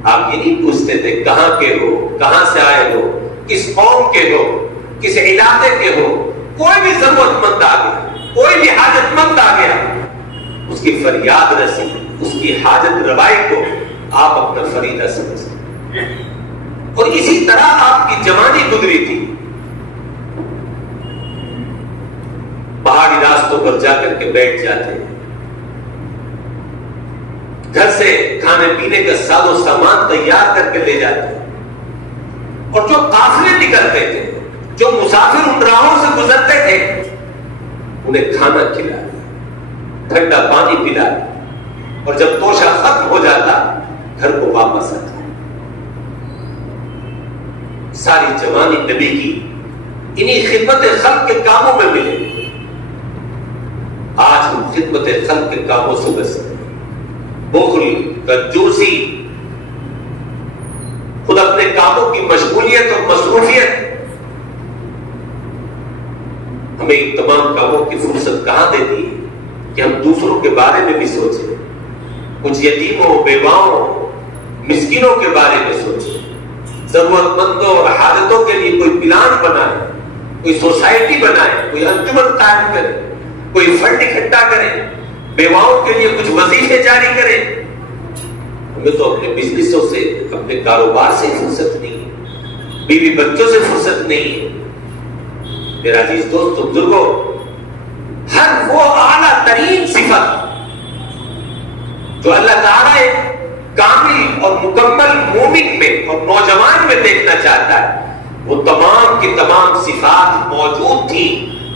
آپ یہ نہیں پوچھتے تھے کہاں کے ہو، کہاں سے آئے ہو، کس قوم کے ہو، کس علاقے کے ہو، کوئی بھی ضرورت مند آ گیا، کوئی بھی حاجت مند آ گیا، اس کی فریاد رسی، اس کی حاجت روائی کو آپ اپنا فریضہ سمجھتے۔ اور اسی طرح آپ کی جوانی گزری تھی، پہاڑی راستوں پر جا کر کے بیٹھ جاتے، گھر سے کھانے پینے کا ساز و سامان تیار کر کے لے جاتے، اور جو قافلے نکلتے تھے، جو مسافر ان راہوں سے گزرتے تھے، انہیں کھانا کھلا، ٹھنڈا پانی پلا، اور جب توشہ ختم ہو جاتا گھر کو واپس آتا۔ ساری جوانی نبی کی انہی خدمت خلق کے کاموں میں ملے۔ آج ہم خدمت خلق کے کاموں سے بچتے ہیں، بخل، کنجوسی، خود اپنے کاموں کی مشغولیت اور مصروفیت ہمیں ان تمام کاموں کی فرصت کہاں دیتی ہے کہ ہم دوسروں کے بارے میں بھی سوچیں، کچھ یتیموں، بیواؤں، مسکینوں کے بارے میں سوچیں، ضرورت مندوں اور حاجتوں کے لیے کوئی پلان بنائے، کوئی سوسائٹی بنائے، کوئی انجمن قائم کرے، کوئی فنڈ اکٹھا کرے، بیواؤں کے لیے کچھ وظیفے جاری کرے۔ ہمیں تو اپنے بزنسوں سے، اپنے کاروبار سے فرصت نہیں ہے، بیوی بچوں سے فرصت نہیں ہے۔ میرا عزیز دوست بزرگوں، ہر وہ اعلیٰ ترین صفت جو اللہ تعالیٰ کامل اور مکمل مومن میں اور نوجوان میں دیکھنا چاہتا ہے، وہ تمام کی تمام صفات موجود تھی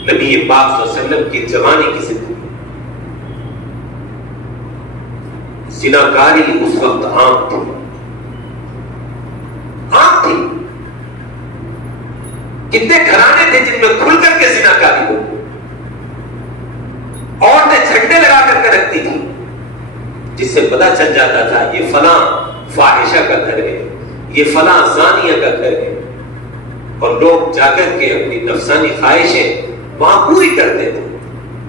نبی پاک صلی اللہ علیہ وسلم کی جوانی کی زندگی۔ زناکاری اس وقت عام تھی، عام تھی۔ کتنے گھرانے تھے جن میں کھل کر کے زناکاری ہو، عورتیں جھنڈے لگا کر کے رکھتی تھی، جس سے پتا چل جاتا تھا یہ فلاں فاحشہ کا گھر ہے، یہ فلاں زانیہ کا گھر ہے، اور لوگ جا کر کے اپنی نفسانی خواہشیں وہاں پوری کرتے تھے،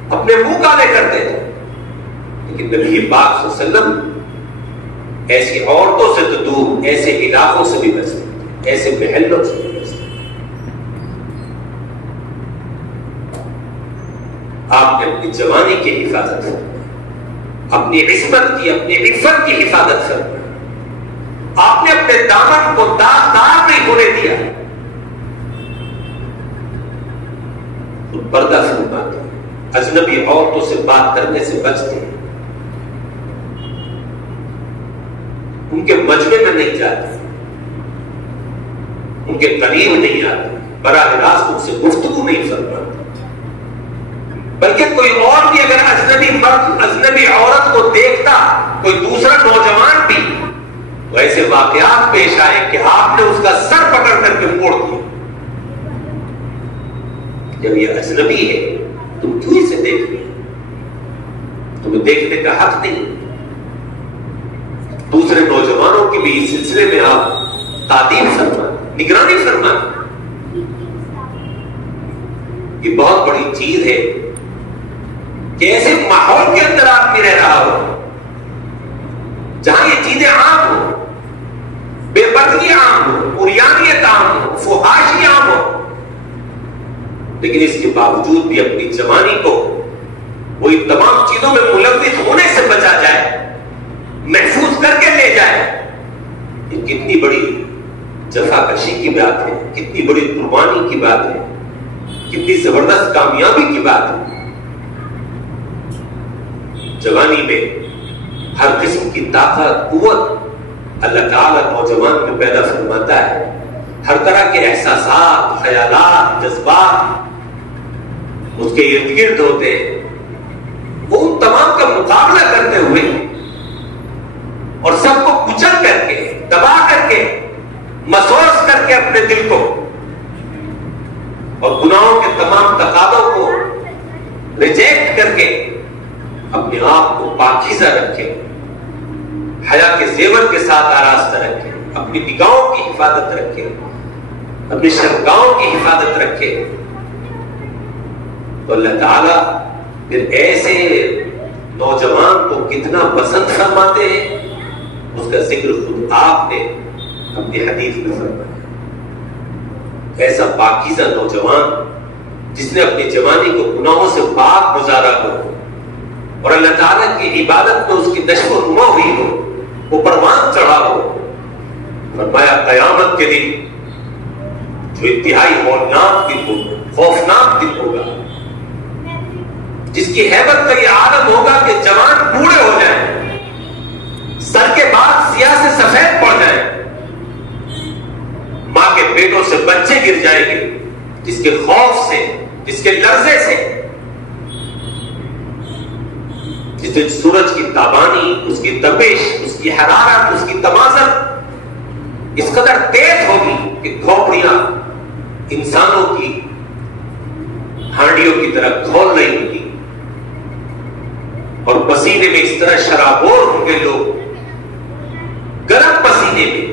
اپنے منہ کالے کرتے تھے۔ لیکن نبی پاک صلی اللہ علیہ وسلم ایسی عورتوں سے تو دور، ایسے علاقوں سے بھی بچتے تھے، ایسے محلوں سے بھی بچتے تھے۔ آپ نے اپنی جوانی کی حفاظت کی، اپنی عصمت کی، اپنی عفت کی حفاظت کی۔ آپ نے اپنے دامن کو داغدار نہیں ہونے دیا، خود پردہ فرماتے، اجنبی عورتوں سے بات کرنے سے بچتے، ان کے مجمع میں نہیں جاتے، ان کے قریب نہیں آتے، براہ راست ان سے گفتگو نہیں فرماتے، بلکہ کوئی اور بھی اگر اجنبی مرد، اجنبی عورت کو دیکھتا، کوئی دوسرا نوجوان بھی، تو ایسے واقعات پیش آئے کہ آپ نے اس کا سر پکڑ کر کے موڑ دیا۔ جب یہ اجنبی ہے تم کیوں اسے دیکھ رہے ہو؟ تمہیں دیکھنے کا حق نہیں۔ دوسرے نوجوانوں کی بھی اس سلسلے میں آپ تعلیم فرمائیں، نگرانی فرمائیں۔ یہ بہت بڑی چیز ہے کہ ایسے ماحول کے اندر آدمی رہ رہا ہو جہاں یہ چیزیں عام ہو، بے پردگی عام ہو، عریانیت عام ہو، فحاشی عام ہو، لیکن اس کے باوجود بھی اپنی جوانی کو وہ ان تمام چیزوں میں ملوث ہونے سے بچا جائے، محفوظ کر کے لے جائے، یہ کتنی بڑی جفاکشی کی بات ہے، کتنی بڑی قربانی کی بات ہے، کتنی زبردست کامیابی کی بات ہے۔ جوانی میں ہر قسم کی طاقت، قوت اللہ تعالیٰ نوجوان میں پیدا فرماتا ہے۔ ہر طرح کے احساسات، خیالات، جذبات اس کے ارد گرد ہوتے ہیں، وہ ان تمام کا مقابلہ کرتے ہوئے اور سب کو کچل کر کے، دبا کر کے، مسوس کر کے اپنے دل کو اور گناہوں کے تمام تقاضوں کو ریجیکٹ کر کے اپنے آپ کو پاکیزہ رکھے، حیا کے زیور کے ساتھ آراستہ رکھے، اپنی نگاہوں کی حفاظت رکھے، اپنی شرمگاہوں کی حفاظت رکھے، تو اللہ تعالیٰ پھر ایسے نوجوان کو کتنا پسند فرماتے ہیں، اس کا ذکر خود آپ نے اپنی حدیث میں فرمایا۔ ایسا پاکیزہ نوجوان جس نے اپنی جوانی کو گناہوں سے پاک گزارا ہو اور اللہ تعالیٰ کی عبادت میں اس کی نشو و نما ہوئی ہو، وہ پروان چڑھا ہو، فرمایا قیامت کے دن جو انتہائی ہولناک دن ہوگا، خوفناک دن ہوگا، جس کی ہیبت کا یہ عالم ہوگا کہ جوان بوڑھے ہو جائیں، سر کے بعد سیاہ سے سفید پڑ جائیں، ماں کے پیٹوں سے بچے گر جائیں گے، جس کے خوف سے، جس کے لرزے سے، جس دن سورج کی تابانی، اس کی تپش، اس کی حرارت، اس کی تمازت اس قدر تیز ہوگی کہ کھوپڑیاں انسانوں کی ہانڈیوں کی طرح کھول رہی ہوگی اور پسینے میں اس طرح شرابور ہوں گے لوگ، گرم پسینے میں،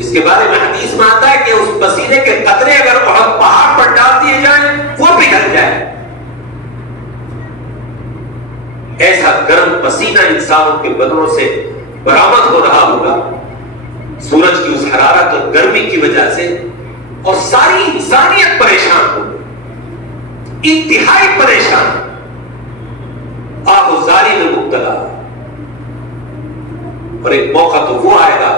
اس کے بارے میں حدیث میں آتا ہے کہ اس پسینے کے قطرے اگر بہت پہاڑ پر ڈال دیے جائیں وہ پگھل جائے، ایسا گرم پسینہ انسانوں کے بدنوں سے برآمد ہو رہا ہوگا سورج کی اس حرارت اور گرمی کی وجہ سے، اور ساری انسانیت پریشان ہوگی، انتہائی پریشان، آہوزاری میں مبتلا، اور ایک موقع تو وہ آئے گا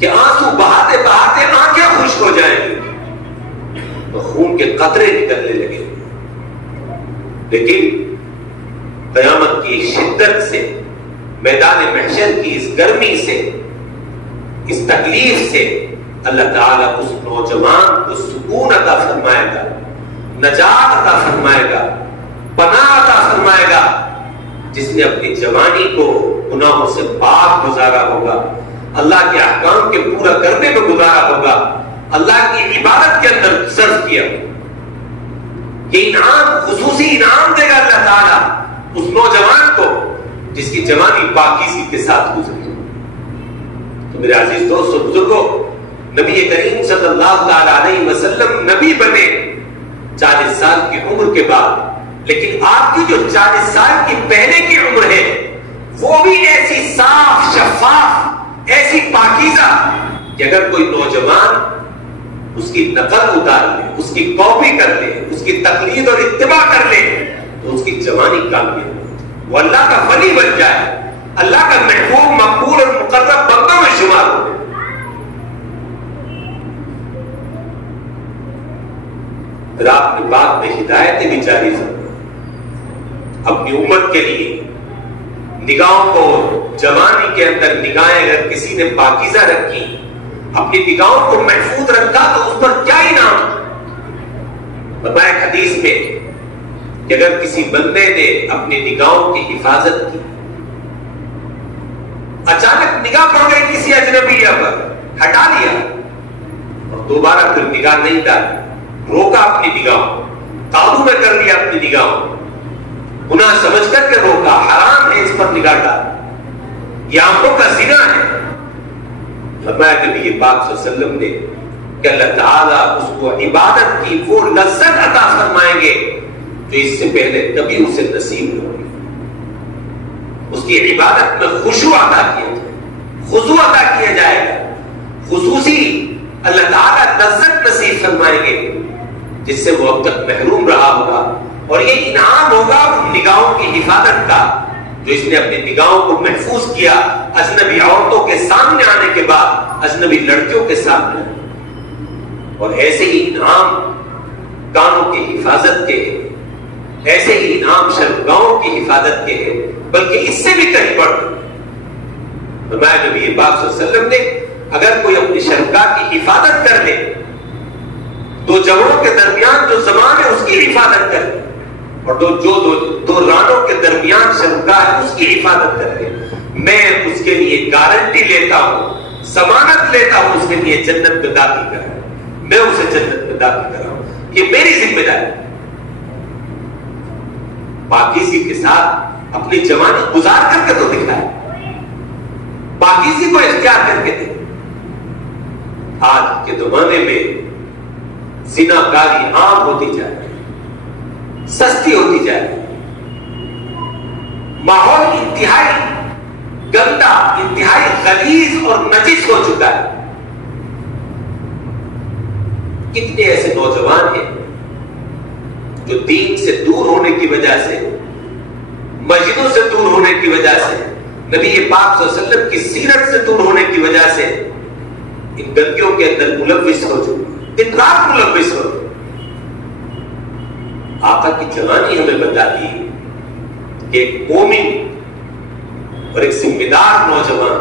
کہ آنسو بہاتے بہاتے آنکھیں خشک ہو جائیں گی تو خون کے قطرے نکلنے لگے، لیکن قیامت کی شدت سے، میدان محشر کی اس گرمی سے، اس تکلیف سے اللہ تعالیٰ اس نوجوان کو سکون عطا فرمائے گا، نجات عطا فرمائے گا، پناہ عطا فرمائے گا، جس نے اپنی جوانی کو گناہوں سے پاک گزارا ہوگا، اللہ کے احکام کے پورا کرنے میں گزارا ہوگا، اللہ کی عبادت کے اندر صرف کیا۔ یہ انعام، خصوصی انعام دے گا اللہ تعالیٰ اس نوجوان کو جس کی جوانی پاکیزگی کے ساتھ گزری۔ تو میرے عزیز دوستو، بزرگوں، نبی کریم صلی اللہ علیہ وسلم نبی بنے 40 سال کی عمر کے بعد، لیکن آپ کی جو 40 سال کی پہلے کی عمر ہے وہ بھی ایسی صاف، شفاف، ایسی پاکیزہ کہ اگر کوئی نوجوان اس کی نقل اتار لے، اس کی کاپی کر لے، اس کی تقلید اور اتباع کر لے تو اس کی جوانی کامیاب ہو، وہ اللہ کا ولی بن جائے، اللہ کا محبوب، مقبول اور مقرب بندوں میں شمار ہو۔ پھر آپ نے بعد میں ہدایتیں بھی جاری فرمائیں، اپنی امت کے لیے نگاہوں کو، جوانی کے اندر نگاہیں اگر کسی نے پاکیزہ رکھی، اپنی نگاہوں کو محفوظ رکھا تو اس پر کیا انعام؟ بتایا حدیث میں کہ اگر کسی بندے نے اپنی نگاہوں کی حفاظت کی، اچانک نگاہ پڑ گئی کسی اجنبیہ پر، ہٹا لیا اور دوبارہ پھر نگاہ نہیں ڈالی، روکا اپنی نگاہوں، قابو میں کر لیا اپنی نگاہوں، گناہ سمجھ کر کے روکا، حرام ہے اس پر نگاہ ڈال، یہ آنکھوں کا زنا ہے، فرمایا نبی پاک صلی اللہ علیہ وسلم نے کہ اللہ تعالیٰ اس کو عبادت کی وہ لذت عطا فرمائیں گے جو اس سے پہلے کبھی اسے نصیب نہ ہوئی، اس کی عبادت میں خشوع عطا کیا جائے، خضوع عطا کیا جائے گا، خصوصی اللہ تعالیٰ لذت نصیب فرمائیں گے جس سے وہ اب تک محروم رہا ہوگا، اور یہ انعام ہوگا ان نگاہوں کی حفاظت کا جو اس نے اپنی نگاہوں کو محفوظ کیا اجنبی عورتوں کے سامنے آنے کے بعد اجنبی لڑکیوں کے سامنے. اور ایسے ہی انعام کانوں کی حفاظت کے، ایسے ہی انعام شرمگاہوں کی حفاظت کے ہے، بلکہ اس سے بھی کہیں بڑھ فرمایا نبی پاک صلی اللہ علیہ وسلم نے اگر کوئی اپنی شرمگاہ کی حفاظت کر لے، دو جوڑوں کے درمیان جو زمان ہے اس کی حفاظت کر لے، اور دو رانوں کے درمیان شرمگاہ ہے اس کی حفاظت کر لے، میں اس کے لیے گارنٹی لیتا ہوں، ضمانت لیتا ہوں اس کے لیے جنت میں داخل کراؤں، میں اسے جنت میں داخل کراؤں. یہ میری ذمہ داری. پاکیزی کے ساتھ اپنی جوانی گزار کر کے تو دکھائے، پاکیزی کو اختیار کر کے دے. آج کے زمانے میں زنا کاری عام ہوتی جائے، سستی ہوتی جائے، ماحول انتہائی گندا، انتہائی غلیظ اور نجس ہو چکا ہے. کتنے ایسے نوجوان ہیں جو دین سے دور ہونے کی وجہ سے، مسجدوں سے دور ہونے کی وجہ سے، نبی پاک صلی اللہ علیہ وسلم کی سیرت سے دور ہونے کی وجہ سے ان گندگیوں کے اندر ملوث ہو چکے، دن رات ملوث ہو چکے. آقا کی جوانی ہمیں بتاتی ہے کہ ایک مومن اور ایک ذمہ دار نوجوان،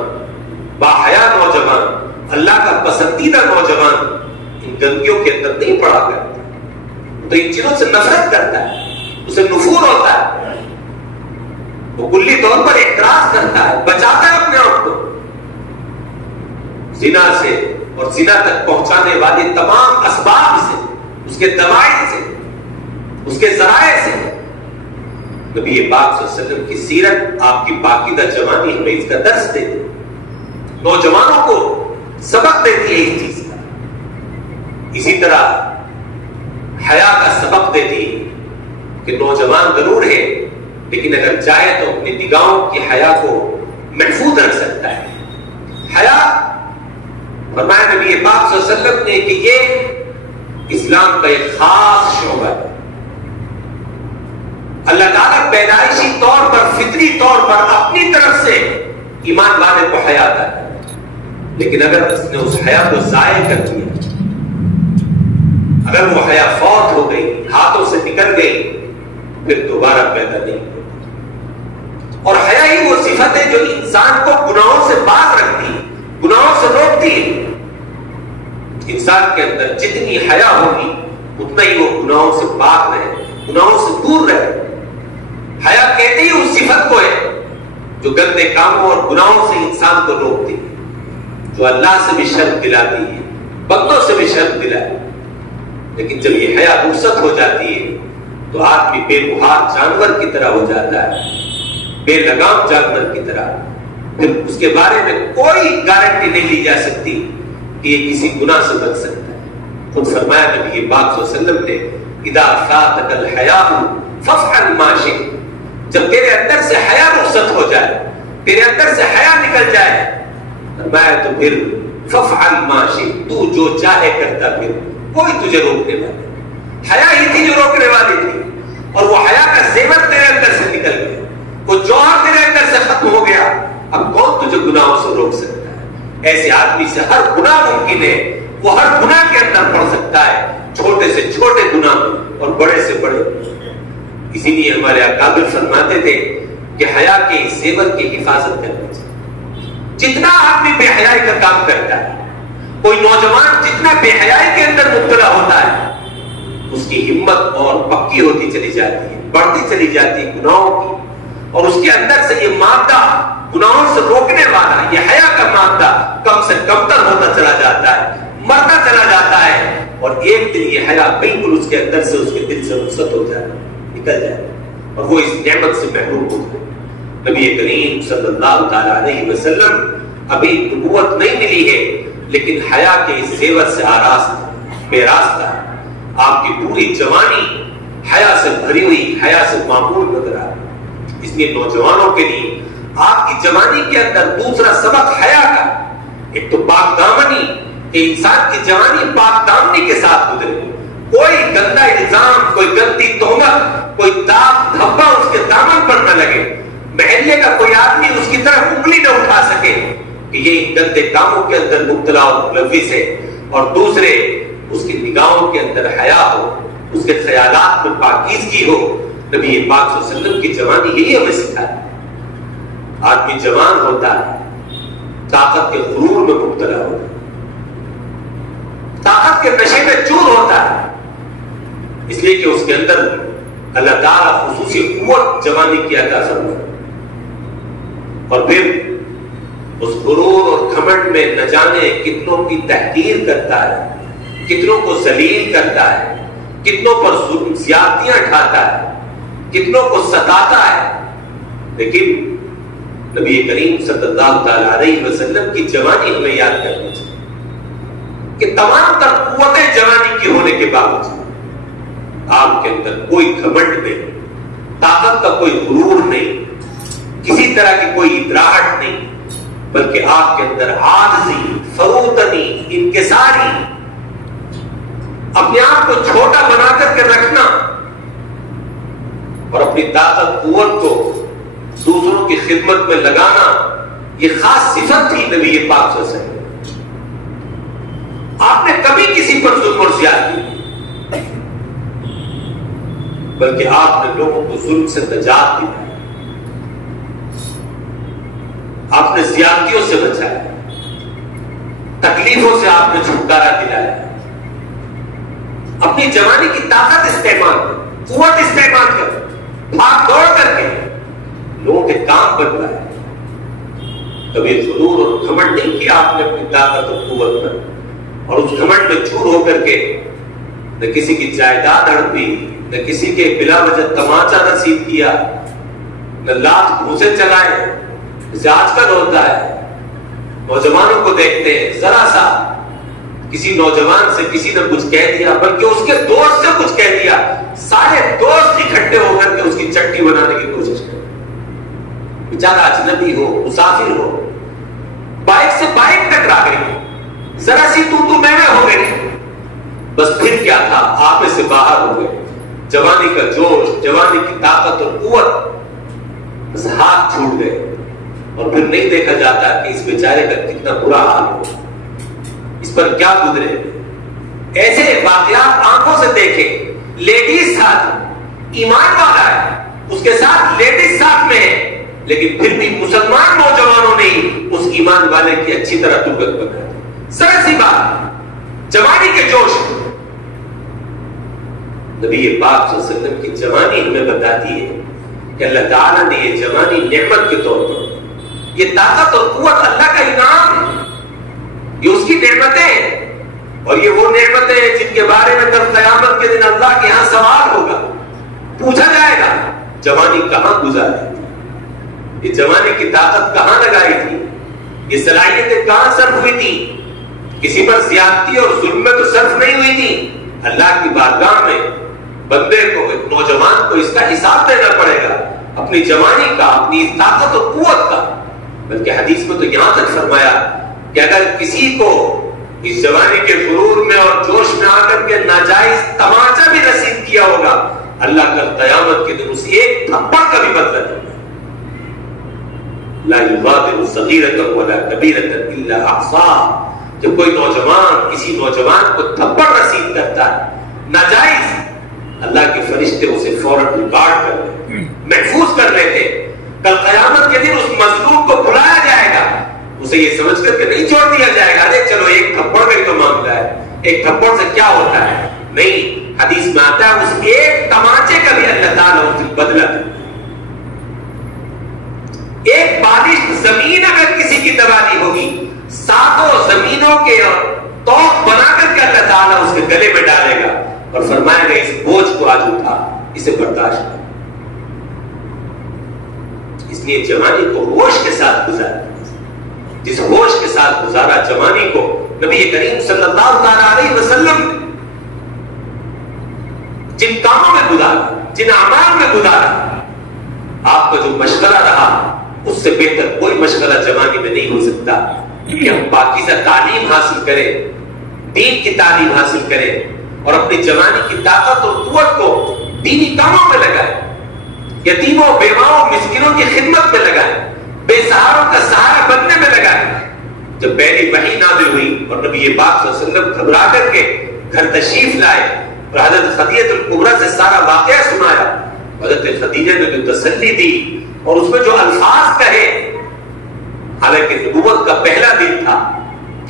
باحیا نوجوان، اللہ کا پسندیدہ نوجوان ان گندگیوں کے اندر نہیں پڑا کرتا، تو ان چیزوں سے نفرت کرتا ہے، اسے نفور ہوتا ہے، وہ کلی طور پر اعتراض کرتا ہے، بچاتا ہے اپنے آپ کو زنا سے اور زنا تک پہنچانے والے تمام اسباب سے، اس کے دواعی سے، اس کے ذرائع سے. نبی پاک صلی اللہ علیہ وسلم کی سیرت، آپ کی پاکیزہ جوانی ہمیں اس کا درس دیتی، نوجوانوں کو سبق دیتی ہے اس چیز کا. اسی طرح حیا کا سبق دیتی ہے کہ نوجوان ضرور ہے لیکن اگر چاہے تو اپنی نگاہوں کی حیا کو محفوظ رکھ سکتا ہے. حیا فرمایا نبی پاک صلی اللہ علیہ وسلم نے کہ یہ اسلام کا ایک خاص شعبہ ہے. اللہ تعالیٰ پیدائشی طور پر، فطری طور پر اپنی طرف سے ایمان والے کو حیا عطا ہے، لیکن اگر اس نے اس حیا کو ضائع کر دیا، اگر وہ حیا فوت ہو گئی، ہاتھوں سے نکل گئی، پھر دوبارہ پیدا نہیں ہوتی. اور حیا ہی وہ صفت ہے جو انسان کو گناہوں سے باز رکھتی ہے، گناہوں سے روکتی ہے. انسان کے اندر جتنی حیا ہوگی اتنا ہی وہ گناہوں سے باز رہے، گناہوں سے دور رہے. حیا کہتے ہی اس صفت کو ہے جو گندے کاموں اور گناہوں سے انسان کو روکتی ہے، جو اللہ سے بھی شرم دلاتی ہے، بندوں سے بھی شرم دلاتی ہے. لیکن جب یہ حیا رخصت ہو جاتی ہے تو آدمی بے بہار جانور کی طرح ہو جاتا ہے، بے لگام جانور کی طرح. پھر اس کے بارے میں کوئی گارنٹی نہیں لی جا سکتی کہ یہ کسی گناہ سے بچ سکتا ہے. خود فرمایا نبی پاک صلی اللہ علیہ وسلم نے اذا فاتك الحیاء فافعل ما شئت، جب تیرے اندر سے حیا رخصت ہو جائے، تیرے اندر سے حیا نکل جائے، فرمایا تو پھر فافعل ما شئت، تو جو چاہے کرتا، پھر کوئی تجھے روکنے والا. حیا ہی تھی جو روکنے والی تھی، اور وہ حیا کا زیور تیرے اندر سے نکل گیا، وہ جوہر تیرے اندر سے ختم ہو گیا. اب کون تجھے گناہوں سے روک سکتا ہے؟ ایسے آدمی سے ہر گناہ ممکن ہے، وہ ہر گناہ کے اندر پڑ سکتا ہے، چھوٹے سے چھوٹے گناہ اور بڑے سے بڑے. اسی لیے ہمارے اکابر فرماتے تھے کہ حیا کے زیور کی حفاظت کرنی چاہیے. جتنا آدمی بے حیائی کا کام کرتا ہے، کوئی نوجوان جتنا بے حیائی کے اندر مبتلا ہوتا ہے، اس کی ہمت اور پکی ہوتی چلی جاتی ہے، بڑھتی چلی جاتی ہے گناہوں کی، اور اس کے اندر سے یہ مادہ گناہوں سے روکنے والا، یہ حیا کا مادہ کم سے کم تر ہوتا چلا جاتا ہے، مرتا چلا جاتا ہے، اور ایک دن یہ حیا بالکل اس کے اندر سے، اس کے دل سے رخصت ہو جائے، نکل جائے، اور وہ اس نعمت سے محروم ہو جائے. نبی کریم صلی اللہ تعالی علیہ وسلم ابھی نبوت نہیں ملی ہے، لیکن حیا کے اس زیور سے آراستہ، بے راستہ. آپ کی پوری جوانی حیا سے بھری ہوئی، حیا سے معمول نظر آ رہی. اس لیے نوجوانوں کے لیے آپ کی جوانی کے اندر دوسرا سبق حیا کا، ایک تو پاک دامنی، کہ انسان کی جوانی پاک دامنی کے ساتھ گزرے، کوئی گندا الزام، کوئی گندی تہمت، کوئی داغ دھبا اس کے دامن پر نہ لگے، محلے کا کوئی آدمی اس کی طرف انگلی نہ اٹھا سکے کہ یہ گندے کاموں کے اندر مبتلا اور ملوث ہے، اور دوسرے اس کی نگاہوں کے اندر حیا ہو، اس کے خیالات میں پاکیزگی ہو۔ نبی پاک صلی اللہ علیہ وسلم کی جوانی یہی ہمیں سکھایا۔ آدمی جوان ہوتا ہے، طاقت کے غرور میں مبتلا ہوتا ہے، طاقت کے نشے میں چور ہوتا ہے، اس لیے کہ اس کے اندر اللہ تعالیٰ خصوصی قوت جوانی کی عطا فرمائے، اور پھر اس غرور اور گھمنڈ میں نہ جانے کتنوں کی تحقیر کرتا ہے، کتنوں کو ذلیل کرتا ہے، کتنوں پر ظلم زیادتیاں ڈھاتا ہے، کتنوں کو ستاتا ہے۔ لیکن نبی کریم صلی اللہ تعالی علیہ وسلم کی جوانی ہمیں یاد کرنی چاہیے کہ تمام تر قوتیں جوانی کی ہونے کے باوجود آپ کے اندر کوئی گھمنڈ نہیں، طاقت کا کوئی غرور نہیں، کسی طرح کی کوئی ادراہٹ نہیں، بلکہ آپ کے اندر عاجزی، فروتنی، انکساری، اپنے آپ کو چھوٹا بنا کر کے رکھنا اور اپنی طاقت قوت کو دوسروں کی خدمت میں لگانا، یہ خاص صفت تھی نبی پاک صلی اللہ علیہ وسلم۔ آپ نے کبھی کسی پر ظلم اور زیادتی نہیں، بلکہ آپ نے لوگوں کو ظلم سے نجات دی، آپ نے زیادتیوں سے بچایا، تکلیفوں سے آپ نے چھٹکارا دلایا۔ اپنی جوانی کی طاقت استعمال کر، قوت استعمال کر، بھاگ دوڑ کر کے لوگوں کے کام بنوائے۔ کبھی غرور اور گھمنڈ نہیں کیا آپ نے اپنی طاقت اور قوت پر، اور اس گھمنڈ میں چور ہو کر کے نہ کسی کی جائیداد ہڑپی، نہ کسی کے بلا وجہ تماچا نصیب کیا، نہ لات گھوسے چلائے جیسے آج کل ہوتا ہے۔ نوجوانوں کو دیکھتے ہیں، ذرا سا کسی نوجوان سے کسی نے کچھ کہہ دیا، بلکہ اس کے دوست سے کچھ کہہ دیا، سارے دوست اکٹھے ہو کر کے اس کی چٹنی بنانے کی کوشش کرتے، بیچارہ اجنبی ہو، مسافر ہو، بائک سے بائک ٹکرا گئی، ذرا سی تو میں ہو گئی، بس پھر کیا تھا، آپ سے باہر ہو گئے۔ جوانی کا جوش، جوانی کی طاقت اور قوت، بس ہاتھ چھوٹ گئے، اور پھر نہیں دیکھا جاتا کہ اس بیچارے کا کتنا برا حال ہو، اس پر کیا گزرے۔ ایسے واقعات آنکھوں سے دیکھے، لیڈیز ساتھ، ایمان والا ہے، اس کے ساتھ لیڈیز ساتھ میں ہے، لیکن پھر بھی مسلمان نوجوانوں نے اس ایمان والے کی اچھی طرح تربیت بنائی۔ ذرا سی بات، جوانی کے جوش، نبی پاک صلی اللہ علیہ وسلم کی جوانی ہمیں بتاتی ہے کہ اللہ تعالیٰ نے یہ جوانی نعمت کے طور پر، یہ طاقت اور قوت اللہ کا انعام ہے، یہ اس کی نعمتیں ہیں، اور یہ وہ نعمتیں ہیں جن کے بارے میں کل قیامت کے دن اللہ کے ہاں سوال ہوگا، پوچھا جائے گا جوانی کہاں گزاری، یہ جوانی کی طاقت کہاں لگائی تھی، یہ صلاحیتیں کہاں صرف ہوئی تھی، کسی پر زیادتی اور ظلم میں تو صرف نہیں ہوئی تھی۔ اللہ کی بارگاہ میں بندے کو، ایک نوجوان کو اس کا حساب دینا پڑے گا، اپنی جوانی کا، اپنی طاقت اور قوت کا۔ بلکہ حدیث میں تو یہاں تک فرمایا کہ اگر کسی کو اس جوانی کے غرور میں اور جوش میں آ کر کے ناجائز تماچا بھی نصیب کیا ہوگا، اللہ کا قیامت کے دن اس ایک تھپڑ کا بھی بدلہ دے گا۔ لا یغادر صغیرۃ ولا کبیرۃ الا احصاها۔ جب کوئی نوجوان کسی نوجوان کو تھپڑ رسید کرتا ہے ناجائز، اللہ کے فرشتے اسے فوراً ریکارڈ کر لیتے، محفوظ کر لیتے۔ کل قیامت کے دن اس مظلوم کو بلایا جائے گا، اسے یہ سمجھ کر کے نہیں چھوڑ دیا جائے گا ارے چلو ایک تھپڑ کا ہی تو معاملہ ہے، ایک تھپڑ سے کیا ہوتا ہے۔ نہیں، حدیث میں آتا ہے اس ایک تماچے کا بھی اللہ تعالیٰ اس کی بدلہ دے۔ ایک بالش زمین اگر کسی کی دبانی ہوگی، ساتوں زمینوں کے توق بنا کر کے اللہ تعالیٰ اس کے گلے میں ڈالے گا اور فرمائے گا اس بوجھ کو آج اٹھا، اسے برداشت کر۔ اس لیے جوانی کو ہوش کے ساتھ گزارا، جس ہوش کے ساتھ گزارا جوانی کو نبی کریم صلی اللہ علیہ وسلم نے جن کاموں میں گزارا، جن اعمال میں گزارا، آپ کا جو مشغلہ رہا اس سے بہتر کوئی مشغلہ جوانی میں نہیں ہو سکتا کہ ہم پاکیزہ تعلیم حاصل کریں، دین کی تعلیم حاصل کریں، اور اپنی جوانی کی طاقت اور قوت کو دینی کاموں میں لگائے، یتیموں بیواؤں مسکینوں کی خدمت میں لگائے، بے سہاروں کا سہارا بننے میں لگائے۔ جب پہلی وحی نازل ہوئی اور نبی پاک صلی اللہ علیہ وسلم گھبرا کر کے گھر تشریف لائے اور حضرت خدیجہ الکبریٰ سے سارا واقعہ سنایا، حضرت خدیجہ نے جو تسلی دی اور اس میں جو الفاظ کہے، حالانکہ نبوت کا پہلا دن تھا،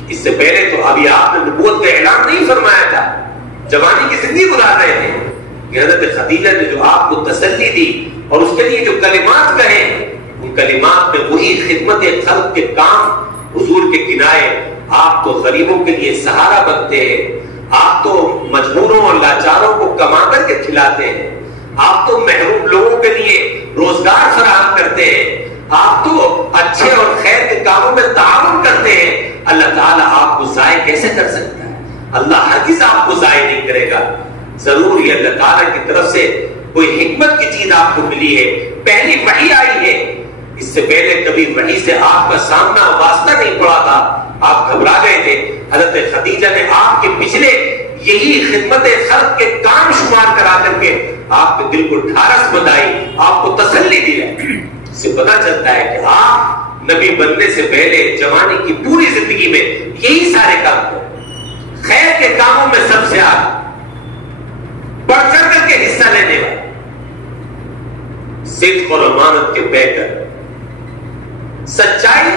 اس سے پہلے تو ابھی آپ نے نبوت کا اعلان نہیں فرمایا تھا، جوانی کی زندگی گزار رہے تھے، کہ حضرت خدیجہ نے جو آپ کو تسلی دی اور اس کے لیے جو کلمات کہے، ان کلمات میں وہی خدمت خلق کے کام حضور کے کنائے۔ آپ تو غریبوں کے لیے سہارا بنتے ہیں، آپ تو مجبوروں اور لاچاروں کو کما کر کے کھلاتے ہیں، آپ تو محروم لوگوں کے لیے روزگار فراہم کرتے ہیں، آپ تو اچھے اور خیر کے کاموں میں تعاون کرتے ہیں۔ اللہ تعالیٰ آپ کو ضائع کیسے کر سکتا ہے؟ اللہ ہرگز آپ کو ضائع نہیں کرے گا۔ ضرور یہ اللہ تعالیٰ کی طرف سے کوئی حکمت کی چیز آپ کو ملی ہے، پہلی وحی آئی ہے، اس سے پہلے کبھی وحی سے آپ کا سامنا واسطہ نہیں پڑا تھا، آپ گھبرا گئے تھے۔ حضرت خدیجہ نے آپ کے پچھلے یہی خدمت خلق کے کام شمار کرا کر کے آپ کے دل کو ڈھارس بندائی، آپ کو تسلی دی ہے۔ اس سے پتہ چلتا ہے کہ آپ نبی بننے سے پہلے جوانی کی پوری زندگی میں یہی سارے کام کریں، خیر کے کاموں میں سب سے آگے بڑھ چڑھ کر کے حصہ لینے والے، صدق اور امانت کے پیکر، سچائی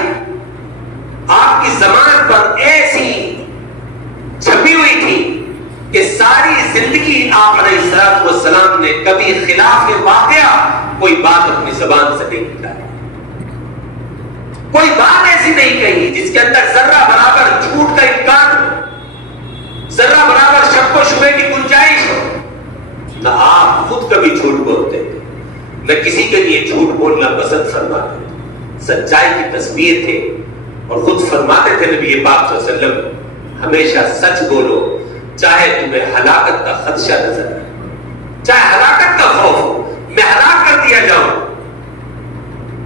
آپ کی زبان پر ایسی چھپی ہوئی تھی کہ ساری زندگی آپ علیہ الصلوۃ والسلام نے کبھی خلاف واقعہ کوئی بات اپنی زبان سے نہیں نکالی، کوئی بات ایسی نہیں کہی جس کے اندر ذرہ برابر جھوٹ کا امکان ہو، ذرہ برابر شک و شبہ کی گنجائش ہو۔ نہ آپ خود کبھی جھوٹ بولتے تھے، نہ کسی کے لیے جھوٹ بولنا پسند فرماتے تھے، سچائی کی تصویر تھے، اور خود فرماتے تھے نبی پاک صلی اللہ علیہ وسلم، ہمیشہ سچ بولو چاہے تمہیں ہلاکت کا خدشہ نظر آئے، چاہے ہلاکت کا خوف ہو، میں ہلاک کر دیا جاؤں،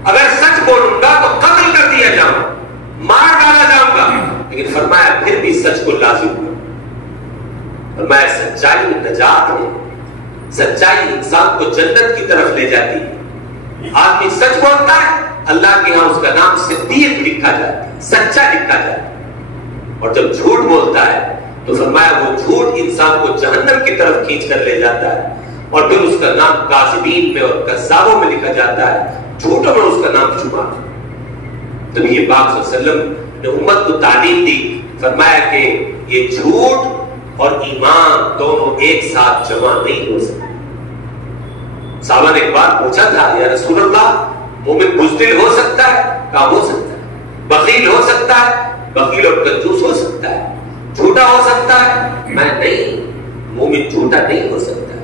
اگر سچ بولوں گا تو قتل کر دیا جاؤں، مار ڈالا جاؤں گا، لیکن فرمایا پھر بھی سچ کو لازم کرو۔ فرمایا سچائی نجات ہے، سچائی انسان کو جنت کی طرف لے جاتی ہے۔ آدمی سچ بولتا ہے، اللہ کے ہاں اس کا نام صدیق لکھا جاتا ہے، سچا لکھا جاتا ہے، اور جب جھوٹ بولتا ہے تو فرمایا وہ جھوٹ انسان کو جہنم کی طرف کھینچ کر لے جاتا ہے، اور پھر اس کا نام کاذبین میں اور کذابوں میں لکھا جاتا ہے، جھوٹوں میں اس کا نام چھپا۔ نبی پاک صلی اللہ علیہ وسلم نے امت کو تعلیم دی، فرمایا کہ یہ جھوٹ اور ایمان دونوں ایک ساتھ جمع نہیں ہو سکتے۔ صحابہ نے ایک بار پوچھا تھا، یا رسول اللہ مومن بزدل ہو سکتا ہے؟ کہا ہو سکتا ہے۔ بخیل ہو سکتا ہے؟ بخیل اور کنجوس ہو سکتا ہے۔ جھوٹا ہو سکتا ہے؟ میں نہیں، مومن جھوٹا نہیں ہو سکتا،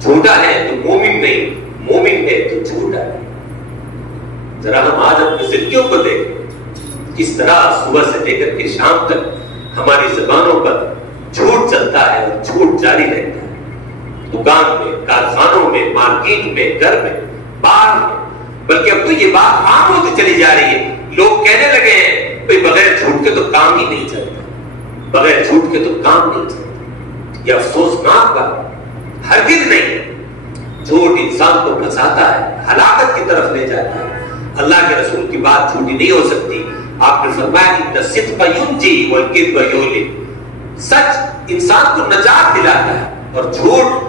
جھوٹا ہے تو مومن نہیں، مومن ہے تو جھوٹا ہے۔ ذرا ہم آج اپنی زندگیوں کو دیکھیں، کس طرح صبح سے لے کر کے شام تک ہماری زبانوں پر جھوٹ چلتا ہے اور جھوٹ جاری رہتا ہے، دکان میں، کارخانوں میں، مارکیٹ میں، گھر میں، باہر میں، بلکہ اب تو یہ بات عام ہوتی چلی جا رہی ہے۔ لوگ کہنے لگے ہیں بھئی بغیر جھوٹ کے تو کام ہی نہیں چلتا، بغیر جھوٹ کے تو کام نہیں چلتا۔ یہ افسوسناک بات، ہرگز نہیں۔ جھوٹ انسان کو پھنساتا ہے، ہلاکت کی طرف لے جاتا ہے۔ اللہ کے رسول کی بات جھوٹی نہیں ہو سکتی۔ آپ نے فرمایا ان الصدق ینجی والکذب یہلک، سچ انسان کو نجات دلاتا ہے اور جھوٹ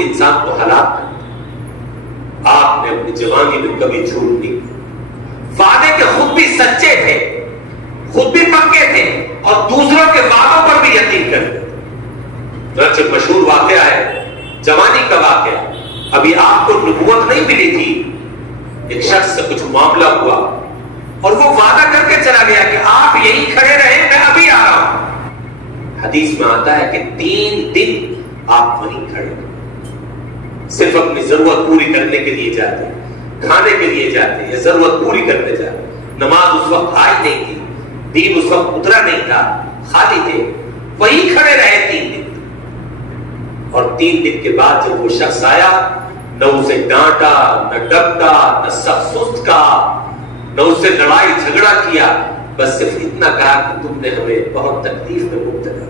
انسان کو ہلاک کرتا ہے۔ آپ نے اپنی جوانی میں کبھی جھوٹ نہیں کیا، وعدے کے خود بھی سچے تھے، خود بھی پکے تھے، اور دوسروں کے وعدوں پر بھی یقین کرتے تھے۔ چنانچہ مشہور واقعہ ہے، جوانی کا واقعہ، ابھی آپ کو نبوت نہیں ملی تھی، ایک شخص سے کچھ معاملہ ہوا اور وہ وعدہ کر کے چلا گیا کہ آپ یہیں کھڑے رہیں، میں ابھی آ رہا ہوں۔ حدیث میں آتا ہے کہ 3 دن آپ وہیں کھڑے، صرف اپنی ضرورت پوری کرنے کے لیے جاتے، کھانے کے لیے جاتے، یا ضرورت پوری کرنے جاتے۔ نماز اس وقت آئی نہیں تھی، دین اس وقت اترا نہیں تھا، خالی تھے، وہیں کھڑے رہے 3 دن۔ اور 3 دن کے بعد جب وہ شخص آیا، نہ اسے ڈانٹا، نہ ڈپٹا، نہ سخت سست کہا، نہ اسے لڑائی جھگڑا کیا، بس صرف اتنا کہا کہ تم نے ہمیں بہت تکلیف میں مبتلا۔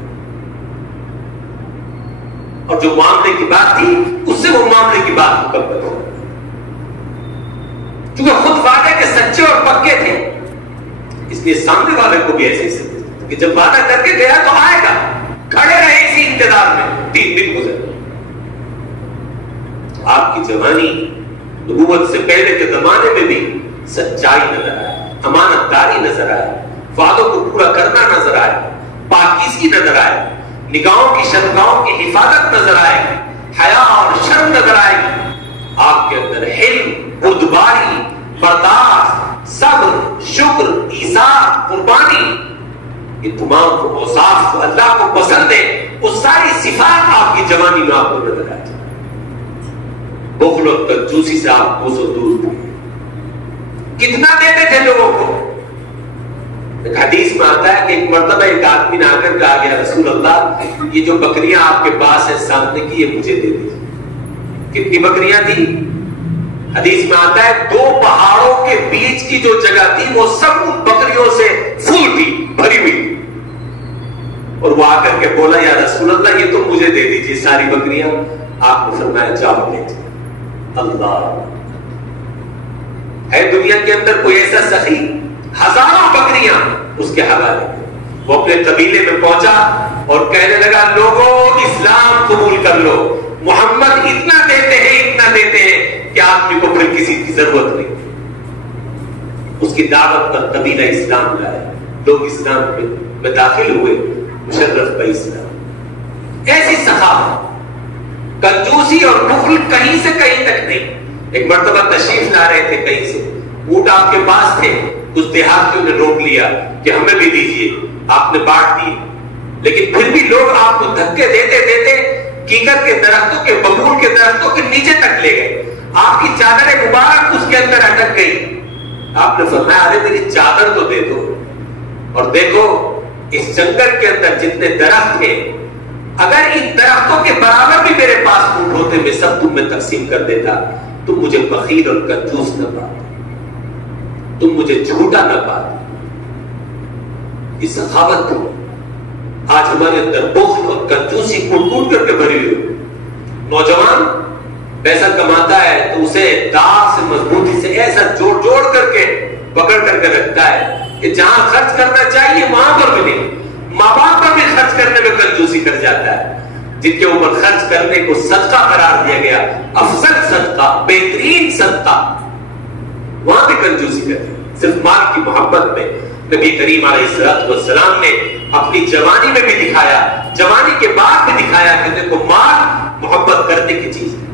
اور جو معاملے کی بات تھی اس سے وہ معاملے کی بات مکمل ہو، کیونکہ خود وعدے کے سچے اور پکے تھے، اس لیے سامنے والے کو بھی ایسے ہی کہ جب وعدہ کر کے گیا تو آئے گا، کھڑے رہے اسی انتظار میں، 3 دن گزر۔ آپ کی جوانی نبوت سے پہلے کے زمانے میں بھی سچائی نظر آئے، امانت داری نظر آئے، وعدوں کو پورا کرنا نظر آئے، پاکیزگی نظر آئے، نگاہوں کی شرمگاہوں کی حفاظت نظر آئے، حیا اور شرم نظر آئے۔ آپ کے اندر حلم، بردباری، برداشت، صبر، شکر، ایثار، قربانی، یہ تمام اوصاف جو اللہ کو پسند ہے، وہ ساری صفات آپ کی جوانی میں آپ کو نظر آتی۔ بخل اور کنجوسی سے آپ کوسوں دور تھے، کتنا دیتے تھے لوگوں کو۔ ایک حدیث میں آتا ہے کہ ایک مرتبہ ایک آدمی نے آ کر کہا گیا رسول اللہ یہ جو بکریاں آپ کے پاس ہیں سامنے کی، یہ مجھے دے دیجیے۔ کتنی بکریاں تھی؟ حدیث میں آتا ہے 2 پہاڑوں کے بیچ کی جو جگہ تھی وہ سب ان بکریوں سے فل تھی، بھری ہوئی۔ اور وہ آ کر کے بولا یا رسول اللہ یہ تو مجھے دے دیجیے ساری بکریاں۔ آپ نے فرمایا جاؤ لے جائے۔ اللہ ہے دنیا کے اندر کوئی ایسا سخی، ہزاروں بکریاں اس کے حوالے۔ وہ اپنے قبیلے میں پہنچا اور کہنے لگا لوگوں اسلام قبول کر لو، محمد اتنا دیتے ہیں کہ آدمی کو پھر کسی کی ضرورت نہیں۔ اس کی دعوت پر قبیلہ اسلام لائے، لوگ اسلام میں داخل ہوئے، مشرف کا اسلام۔ ایسی سخاوت، کنجوسی اور بخل کہیں سے کہیں تک نہیں۔ ایک مرتبہ تشریف لا رہے تھے کہیں سے، اونٹ آپ کے پاس تھے، کچھ دیہاتیوں نے روک لیا کہ ہمیں بھی دیجیے، آپ نے بانٹ دیے، لیکن پھر بھی لوگ آپ کو دھکے دیتے دیتے کیکر کے درختوں کے، ببول کے درختوں کے نیچے تک لے گئے۔ آپ کی چادر مبارک اس کے اندر اٹک گئی۔ آپ نے فرمایا ارے میری چادر تو دے دو، اور دیکھو اس جنگل کے اندر جتنے درخت ہیں، اگر ان درختوں کے برابر بھی میرے پاس اونٹ ہوتے میں سب تم میں تقسیم کر دیتا، تم مجھے بخیل اور کنجوس نہ پاتے، تم مجھے جھوٹا نہ پاتے۔ یہ سخاوت ہے۔ آج ہمارے اندر بخل اور کنجوسی کوٹ کر کے بھری ہوئی۔ نوجوان پیسہ کماتا ہے تو اسے داغ سے، مضبوطی سے ایسا جوڑ کر کے پکڑ کر کے رکھتا ہے کہ جہاں خرچ کرنا چاہیے وہاں پر بھی نہیں، ماں باپ پر بھی خرچ کرنے میں کنجوسی کر جاتا ہے۔ جن کے اوپر خرچ کرنے کو صدقہ قرار دیا گیا، افضل صدقہ، بہترین صدقہ، وہاں بھی کنجوسی کرتے ہیں۔ صرف مال کی محبت میں نبی کریم علیہ السلام نے اپنی جوانی میں بھی دکھایا، جوانی کے بعد بھی دکھایا کہ دیکھو مال محبت کرنے کی چیز ہے،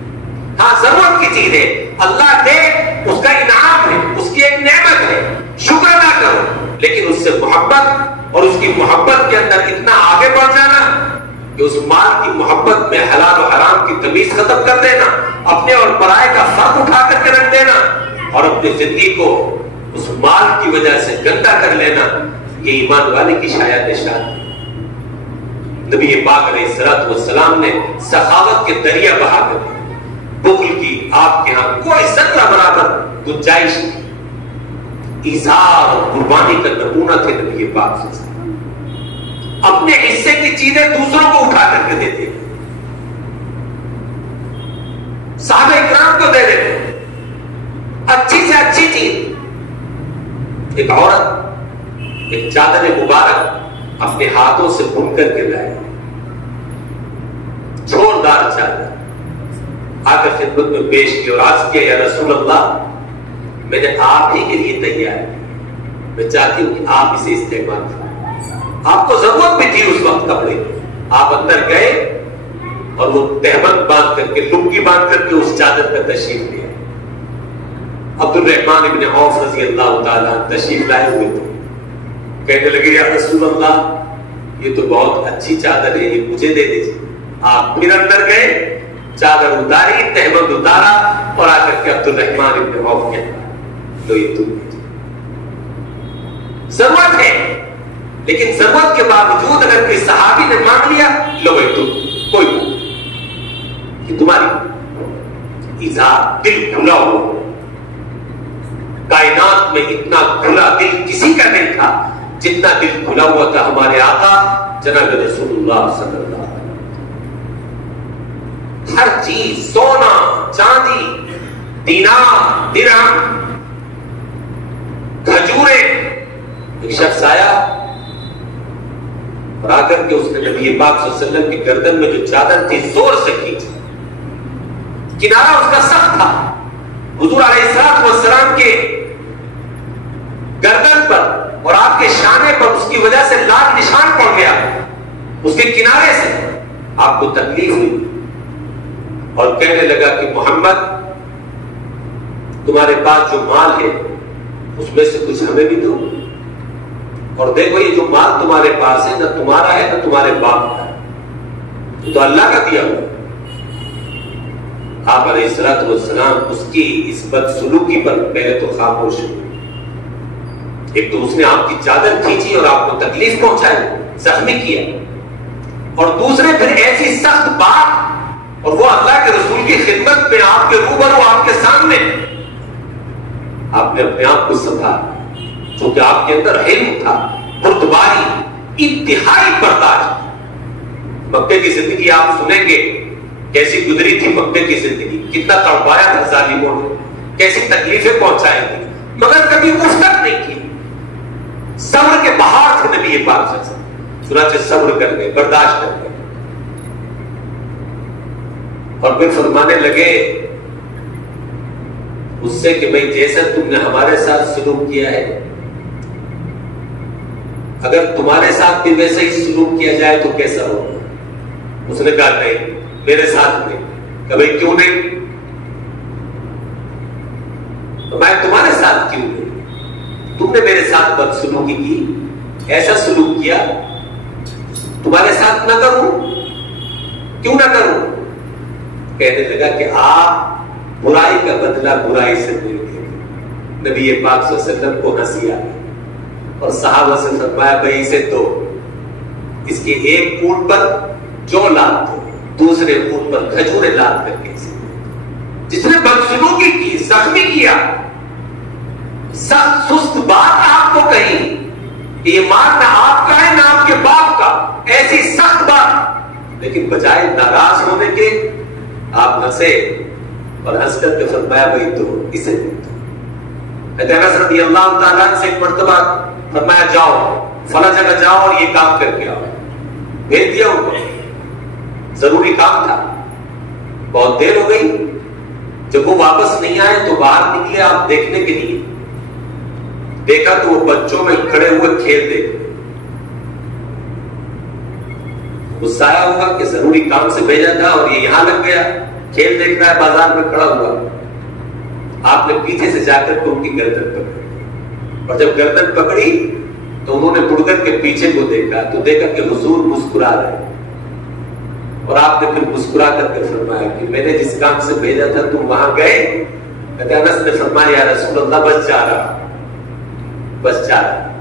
ہاں ضرورت کی چیز ہے، اللہ دے اس کا انعام ہے، اس کی ایک نعمت ہے، شکر ادا کرو، لیکن اس سے محبت اور اس کی محبت کے اندر اتنا آگے بڑھ جانا کہ اس مال کی محبت میں حلال و حرام کی تمیز ختم کر دینا، اپنے اور پرائے کا فرق اٹھا کر کے رکھ دینا، اور اپنی زندگی کو اس مال کی وجہ سے گندا کر لینا، یہ ایمان والے کی شاید نشان ہے۔ نبی پاک علیہ السلام نے سخاوت کے دریا بہا کر دیا، بخل کی آپ کے ہاں کوئی ذرہ برابر گنجائش نہیں۔ ایثار اور قربانی کا نمونہ تھے نبی پاک صلی اللہ علیہ وسلم، اپنے حصے کی چیزیں دوسروں کو اٹھا کر کے دیتے، صحابہ اکرام کو دے دیتے، اچھی سے اچھی چیز۔ ایک عورت ایک چادر مبارک اپنے ہاتھوں سے بن کر کے لائے، چھوڑدار چادر، آ کر خدمت میں پیش کی اور عرض کیا یا رسول اللہ میں نے آپ ہی کے لیے تیار ہے، میں چاہتی ہوں کہ آپ اسے استعمال کریں۔ آپ کو ضرورت بھی تھی اس وقت کپڑے، آپ اندر گئے اور وہ تہمت باندھ کر کے، لنگی باندھ کر کے اس چادر کا تشریف لیا۔ عبد الرحمن ابن عوف رضی اللہ تعالیٰ تشریف لائے ہوئے تھے، کہنے لگے یا رسول اللہ یہ تو بہت اچھی چادر ہے، یہ مجھے دے دیجیے۔ آپ پھر اندر گئے، چادر اتاری، تہمت اتارا اور آ کر کے عبد الرحمن ابن عوف کہا لو یہ تم دیجیے۔ ضرورت ہے، لیکن ضرورت کے باوجود اگر کوئی صحابی نے مانگ لیا لو بھائی تم، کوئی بات کہ تمہاری اظہار دل کھلا ہو۔ کائنات میں اتنا کھلا دل کسی کا نہیں تھا جتنا دل کھلا ہوا تھا ہمارے آقا جناب رسول اللہ صلی اللہ علیہ وسلم۔ ہر چیز، سونا چاندی، دینار درہم، کھجوریں. ایک شخص آیا اور آ کر کے اس نے نبی پاک صلی اللہ علیہ وسلم کی گردن میں جو چادر تھی زور سے کھینچی. کنارہ اس کا سخت تھا. حضور علیہ السلام کے گردن پر اور آپ کے شانے پر اس کی وجہ سے لال نشان پڑ گیا. اس کے کنارے سے آپ کو تکلیف ہوئی اور کہنے لگا کہ محمد تمہارے پاس جو مال ہے اس میں سے کچھ ہمیں بھی دو. اور دیکھو یہ جو مال تمہارے پاس ہے نہ تمہارا ہے نہ تمہارے باپ کا ہے، تو اللہ کا دیا ہوا. آپ علیہ السلام اس کی اس بدسلوکی پر پہلے تو خاموش ہوئے. ایک تو اس نے آپ کی چادر کھینچی اور آپ کو تکلیف پہنچائی، زخمی کیا، اور دوسرے پھر ایسی سخت بات، اور وہ اللہ کے رسول کی خدمت میں آپ کے روبرو آپ کے سامنے. آپ نے اپنے آپ کو سنبھالا کیونکہ آپ کے اندر علم تھا، بردباری، انتہائی برداشت. مکے کی زندگی آپ سنیں گے کیسی گزری تھی. مکے کی زندگی کتنا تڑپایا تھا ظالموں نے، کیسی تکلیفیں پہنچائی تھی، مگر کبھی افتت نہیں کی. صبر کے بہار تھے نبی پاک صلی اللہ علیہ وسلم. چنانچہ صبر کر گئے، برداشت کر گئے، اور پھر فرمانے لگے اس سے کہ بھئی جیسا تم نے ہمارے ساتھ سلوک کیا ہے، اگر تمہارے ساتھ بھی ویسا ہی سلوک کیا جائے تو کیسا ہوگا؟ اس نے کہا نہیں، میرے ساتھ نہیں. کہ بھئی کیوں نہیں؟ تو میں تمہارے ساتھ کیوں نہیں؟ تم نے میرے ساتھ بدسلوکی کی، ایسا سلوک کیا، تمہارے ساتھ نہ کروں؟ کیوں نہ کروں؟ کہنے لگا کہ آپ برائی کا بدلہ برائی سے نہیں دیں. نبی پاک صلی اللہ علیہ وسلم کو ہنسی آئی اور صحابہ سے فرمایا بھائی اسے دو. اس کے ایک اونٹ پر جو لاد دو، دوسرے اونٹ پر کھجوریں لاد کر کے اسے. جس نے بدسلوکی کی، زخمی کیا، سخت سست بات آپ کو کہی، ایمان نہ آپ کا ہے نہ آپ کے باپ کا، ایسی سخت بات، لیکن بجائے ناراض ہونے کے آپ ہنسے اور ہنس کر کے فرمایا بھائی تو اسے دو. انس رضی اللہ تعالیٰ سے ایک مرتبہ فرمایا جاؤ فلاں جگہ جاؤ اور یہ کام کر کے آؤ. بھیج دیا ان کو، ضروری کام تھا. بہت دیر ہو گئی، جب وہ واپس نہیں آئے تو باہر نکلے آپ دیکھنے کے لیے. دیکھا تو وہ بچوں میں کھڑے ہوئے کھیل دیکھ. غصہ آیا ہوگا کہ ضروری کام سے بھیجا تھا اور یہ یہاں لگ گیا، کھیل دیکھ رہا ہے بازار میں کھڑا ہوا. آپ نے پیچھے سے جا کر ان کی گردن پکڑی، اور جب گردن پکڑی تو انہوں نے مڑ کر کے پیچھے کو دیکھا تو دیکھا کہ حضور مسکرا رہے. اور آپ نے پھر مسکرا کر کے فرمایا کہ میں نے جس کام سے بھیجا تھا تم وہاں گئے؟ انس نے فرمایا یا رسول اللہ بس جا رہا، بس جا رہا.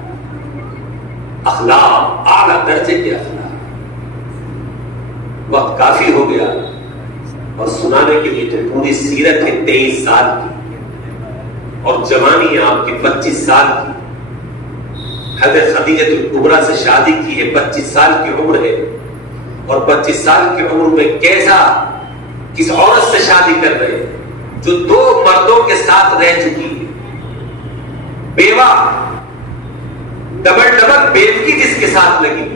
اخلاق، اعلیٰ درجے کے اخلاق. وقت کافی ہو گیا اور سنانے کے لیے تو پوری سیرت ہے 23 سال کی، اور جوانی ہے آپ کی 25 سال کی. حضرت خدیجہ الکبریٰ سے شادی کی ہے، 25 سال کی عمر ہے، اور 25 سال کی عمر میں کیسا کس عورت سے شادی کر رہے ہیں جو 2 مردوں کے ساتھ رہ چکی ہے، بیوہ، ڈبل بیوگی جس کے ساتھ لگی.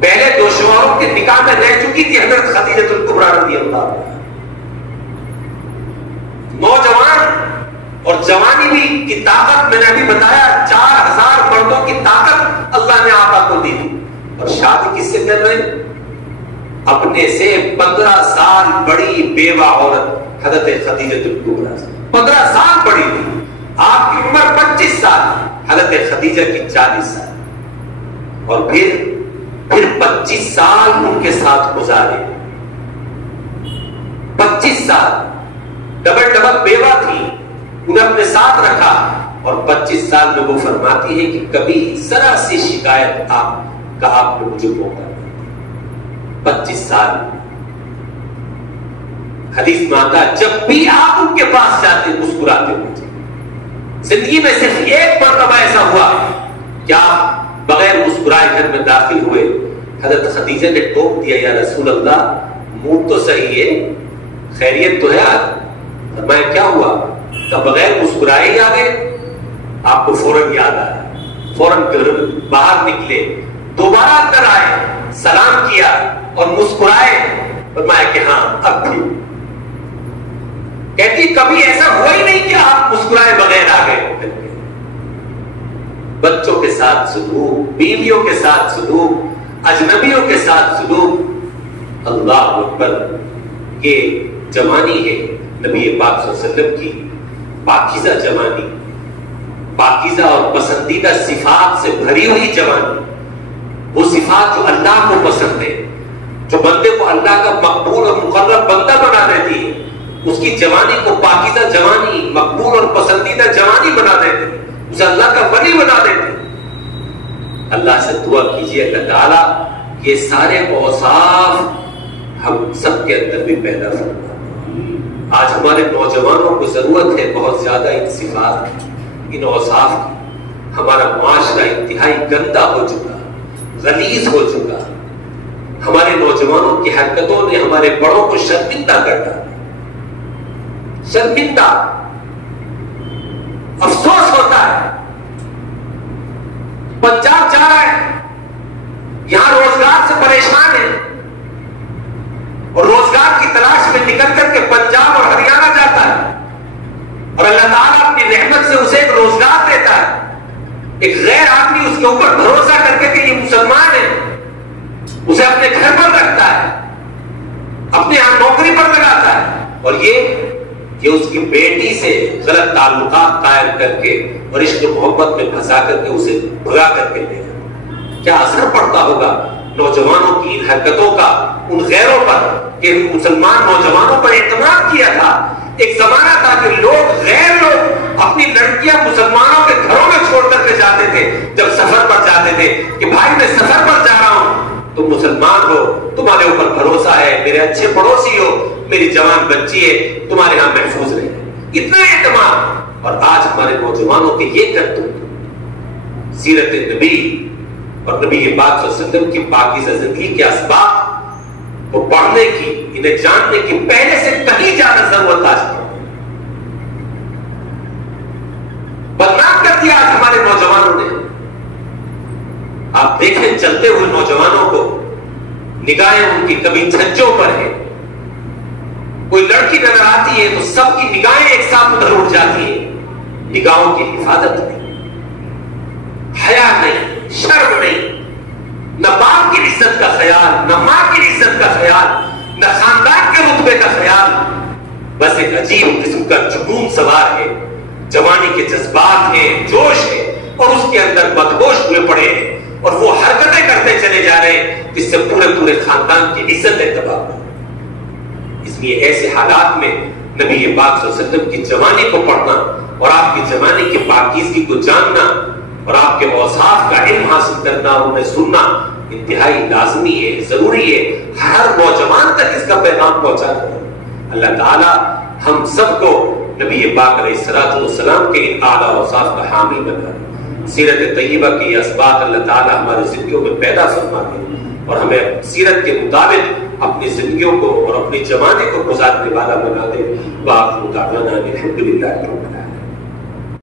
پہلے 2 شوہروں کے نکاح میں رہ چکی تھی حضرت خدیجہ الکبریٰ رضی اللہ عنہا. نوجوان اور جوانی بھی کی طاقت میں نے ابھی بتایا 4000 مردوں کی طاقت اللہ نے آقا کو دی تھی. اور شادی کس سے کر رہے؟ اپنے سے 15 سال بڑی بیوہ عورت حضرت خدیجہ الکبریٰ سے. 15 سال بڑی تھی. آپ کی عمر 25 سال، حضرت خدیجہ کی 40 سال. اور پھر 25 سال ان کے ساتھ گزارے. 25 سال ڈبل بیوہ تھی، انہیں اپنے ساتھ رکھا. اور 25 سال میں وہ فرماتی ہے کہ کبھی ذرا سی شکایت آپ نے مجھے موقع دیا. 25 سال حدیث میں آتا جب بھی آپ ان کے پاس جاتے مسکراتے ہوئے. زندگی میں صرف ایک مرتبہ ایسا ہوا کہ آپ بغیر مسکرائے گھر میں داخل ہوئے. حضرت خدیجہ نے ٹوک دیا یا رسول اللہ موڈ تو صحیح ہے, خیریت تو ہے آج. فرمایا کیا ہوا؟ کہ بغیر مسکرائے ہی آ گئے. آپ کو فوراً یاد آیا, فوراً باہر نکلے, دوبارہ اندر آئے, سلام کیا اور مسکرائے. فرمایا کہ ہاں اب بھی. کہتی کبھی ایسا ہوا ہی نہیں کہ آپ مسکرائے بغیر آ گئے. بچوں کے ساتھ سلوک, بیویوں کے ساتھ سلوک, اجنبیوں کے ساتھ سلوک, اللہ اکبر, یہ جوانی ہے نبی پاک صلی اللہ علیہ وسلم کی پاکیزہ جوانی, پاکیزہ اور پسندیدہ صفات سے بھری ہوئی جوانی. وہ صفات جو اللہ کو پسند ہے, جو بندے کو اللہ کا مقبول اور مقرب بندہ بنا دیتی ہے, اس کی جوانی کو پاکیزہ جوانی, مقبول اور پسندیدہ جوانی بنا دیتی, اسے اللہ کا ولی بنا دیتی. اللہ سے دعا کیجیے اللہ تعالیٰ کہ یہ سارے اوصاف ہم سب کے اندر بھی پیدا فرما. آج ہمارے نوجوانوں کو ضرورت ہے بہت زیادہ ان صفات کی, ان اوصاف کی. ہمارا معاشرہ انتہائی گندا ہو چکا, غلیظ ہو چکا. ہمارے نوجوانوں کی حرکتوں نے ہمارے بڑوں کو شرمندہ کر ڈالا, شرمندہ. افسوس ہوتا ہے, پنجاب جا رہا ہے, یہاں روزگار سے پریشان ہے, اور روزگار کی تلاش میں نکل کر کے پنجاب اور ہریانہ جاتا ہے, اور اللہ تعالیٰ اپنی رحمت سے اسے ایک روزگار دیتا ہے. ایک غیر آدمی اس کے اوپر بھروسہ کر کے کہ یہ مسلمان ہے, اسے اپنے گھر پر رکھتا ہے, اپنے یہاں نوکری پر لگاتا ہے, اور یہ اس کی بیٹی سے غلط تعلقات قائم کر کے اور عشق محبت میں پھنسا کر کے اسے بھگا کر کے لے گا. کیا اثر پڑتا ہوگا نوجوانوں کی ان حرکتوں کا ان غیروں پر, کہ مسلمان نوجوانوں پر اعتماد کیا تھا. ایک زمانہ تھا کہ غیر لوگ اپنی لڑکیاں مسلمانوں کے گھروں میں چھوڑ کر کے جاتے تھے جب سفر پر جاتے تھے, کہ بھائی میں سفر پر جا رہا ہوں, تم مسلمان ہو, تمہارے اوپر بھروسہ ہے, میرے اچھے پڑوسی ہو, میری جوان بچی ہے, تمہارے یہاں محفوظ رہے. اتنا اعتماد. اور آج ہمارے نوجوانوں کے یہ کرتوت سیرت نبی اور نبی پاک صلی اللہ علیہ وسلم کی پاکیزہ زندگی کے اسباب کو پڑھنے کی, انہیں جاننے کی پہلے سے کہیں زیادہ ضرورت آج ہے. بدنام کر دیا آج ہمارے نوجوانوں نے. آپ دیکھیں چلتے ہوئے نوجوانوں کو, نگاہیں ان کی کبھی چھجوں پر ہے, کوئی لڑکی نظر آتی ہے تو سب کی نگاہیں ایک ساتھ ادھر اٹھ جاتی ہے. نگاہوں کی حفاظت نہیں, حیا نہیں, شرم نہیں, نہ باپ کی عزت کا خیال, نہ ماں کی عزت کا خیال, نہ خاندان کے رتبے کا خیال. بس ایک عجیب قسم کا جنون سوار ہے, جوانی کے جذبات ہیں, جوش ہے, اور اس کے اندر بدہوش ہوئے پڑے ہیں, اور وہ حرکتیں کرتے چلے جا رہے ہیں جس سے پورے خاندان کی عزت تباہ ہو. اس لیے ایسے حالات میں نبی پاک صلی اللہ علیہ وسلم کی جوانی کو پڑھنا اور آپ کی جوانی کی پاکیزگی کو جاننا اور آپ کے اوصاف کا علم حاصل کرنا, انہیں سننا انتہائی لازمی ہے, ضروری ہے. ہر نوجوان تک اس کا پیغام پہنچانا ہے. اللہ تعالی ہم سب کو نبی پاک علیہ الصلوۃ والسلام کے ان اعلیٰ اوصاف کا حامی بنا. سیرت طیبہ کی یہ اسباق اللہ تعالی ہماری زندگیوں میں پیدا فرما دے, اور ہمیں سیرت کے مطابق اپنی زندگیوں کو اور اپنی جوانی کو گزارنے والا بنا دے. وآخر دعوانا الحمد للہ رب العالمین.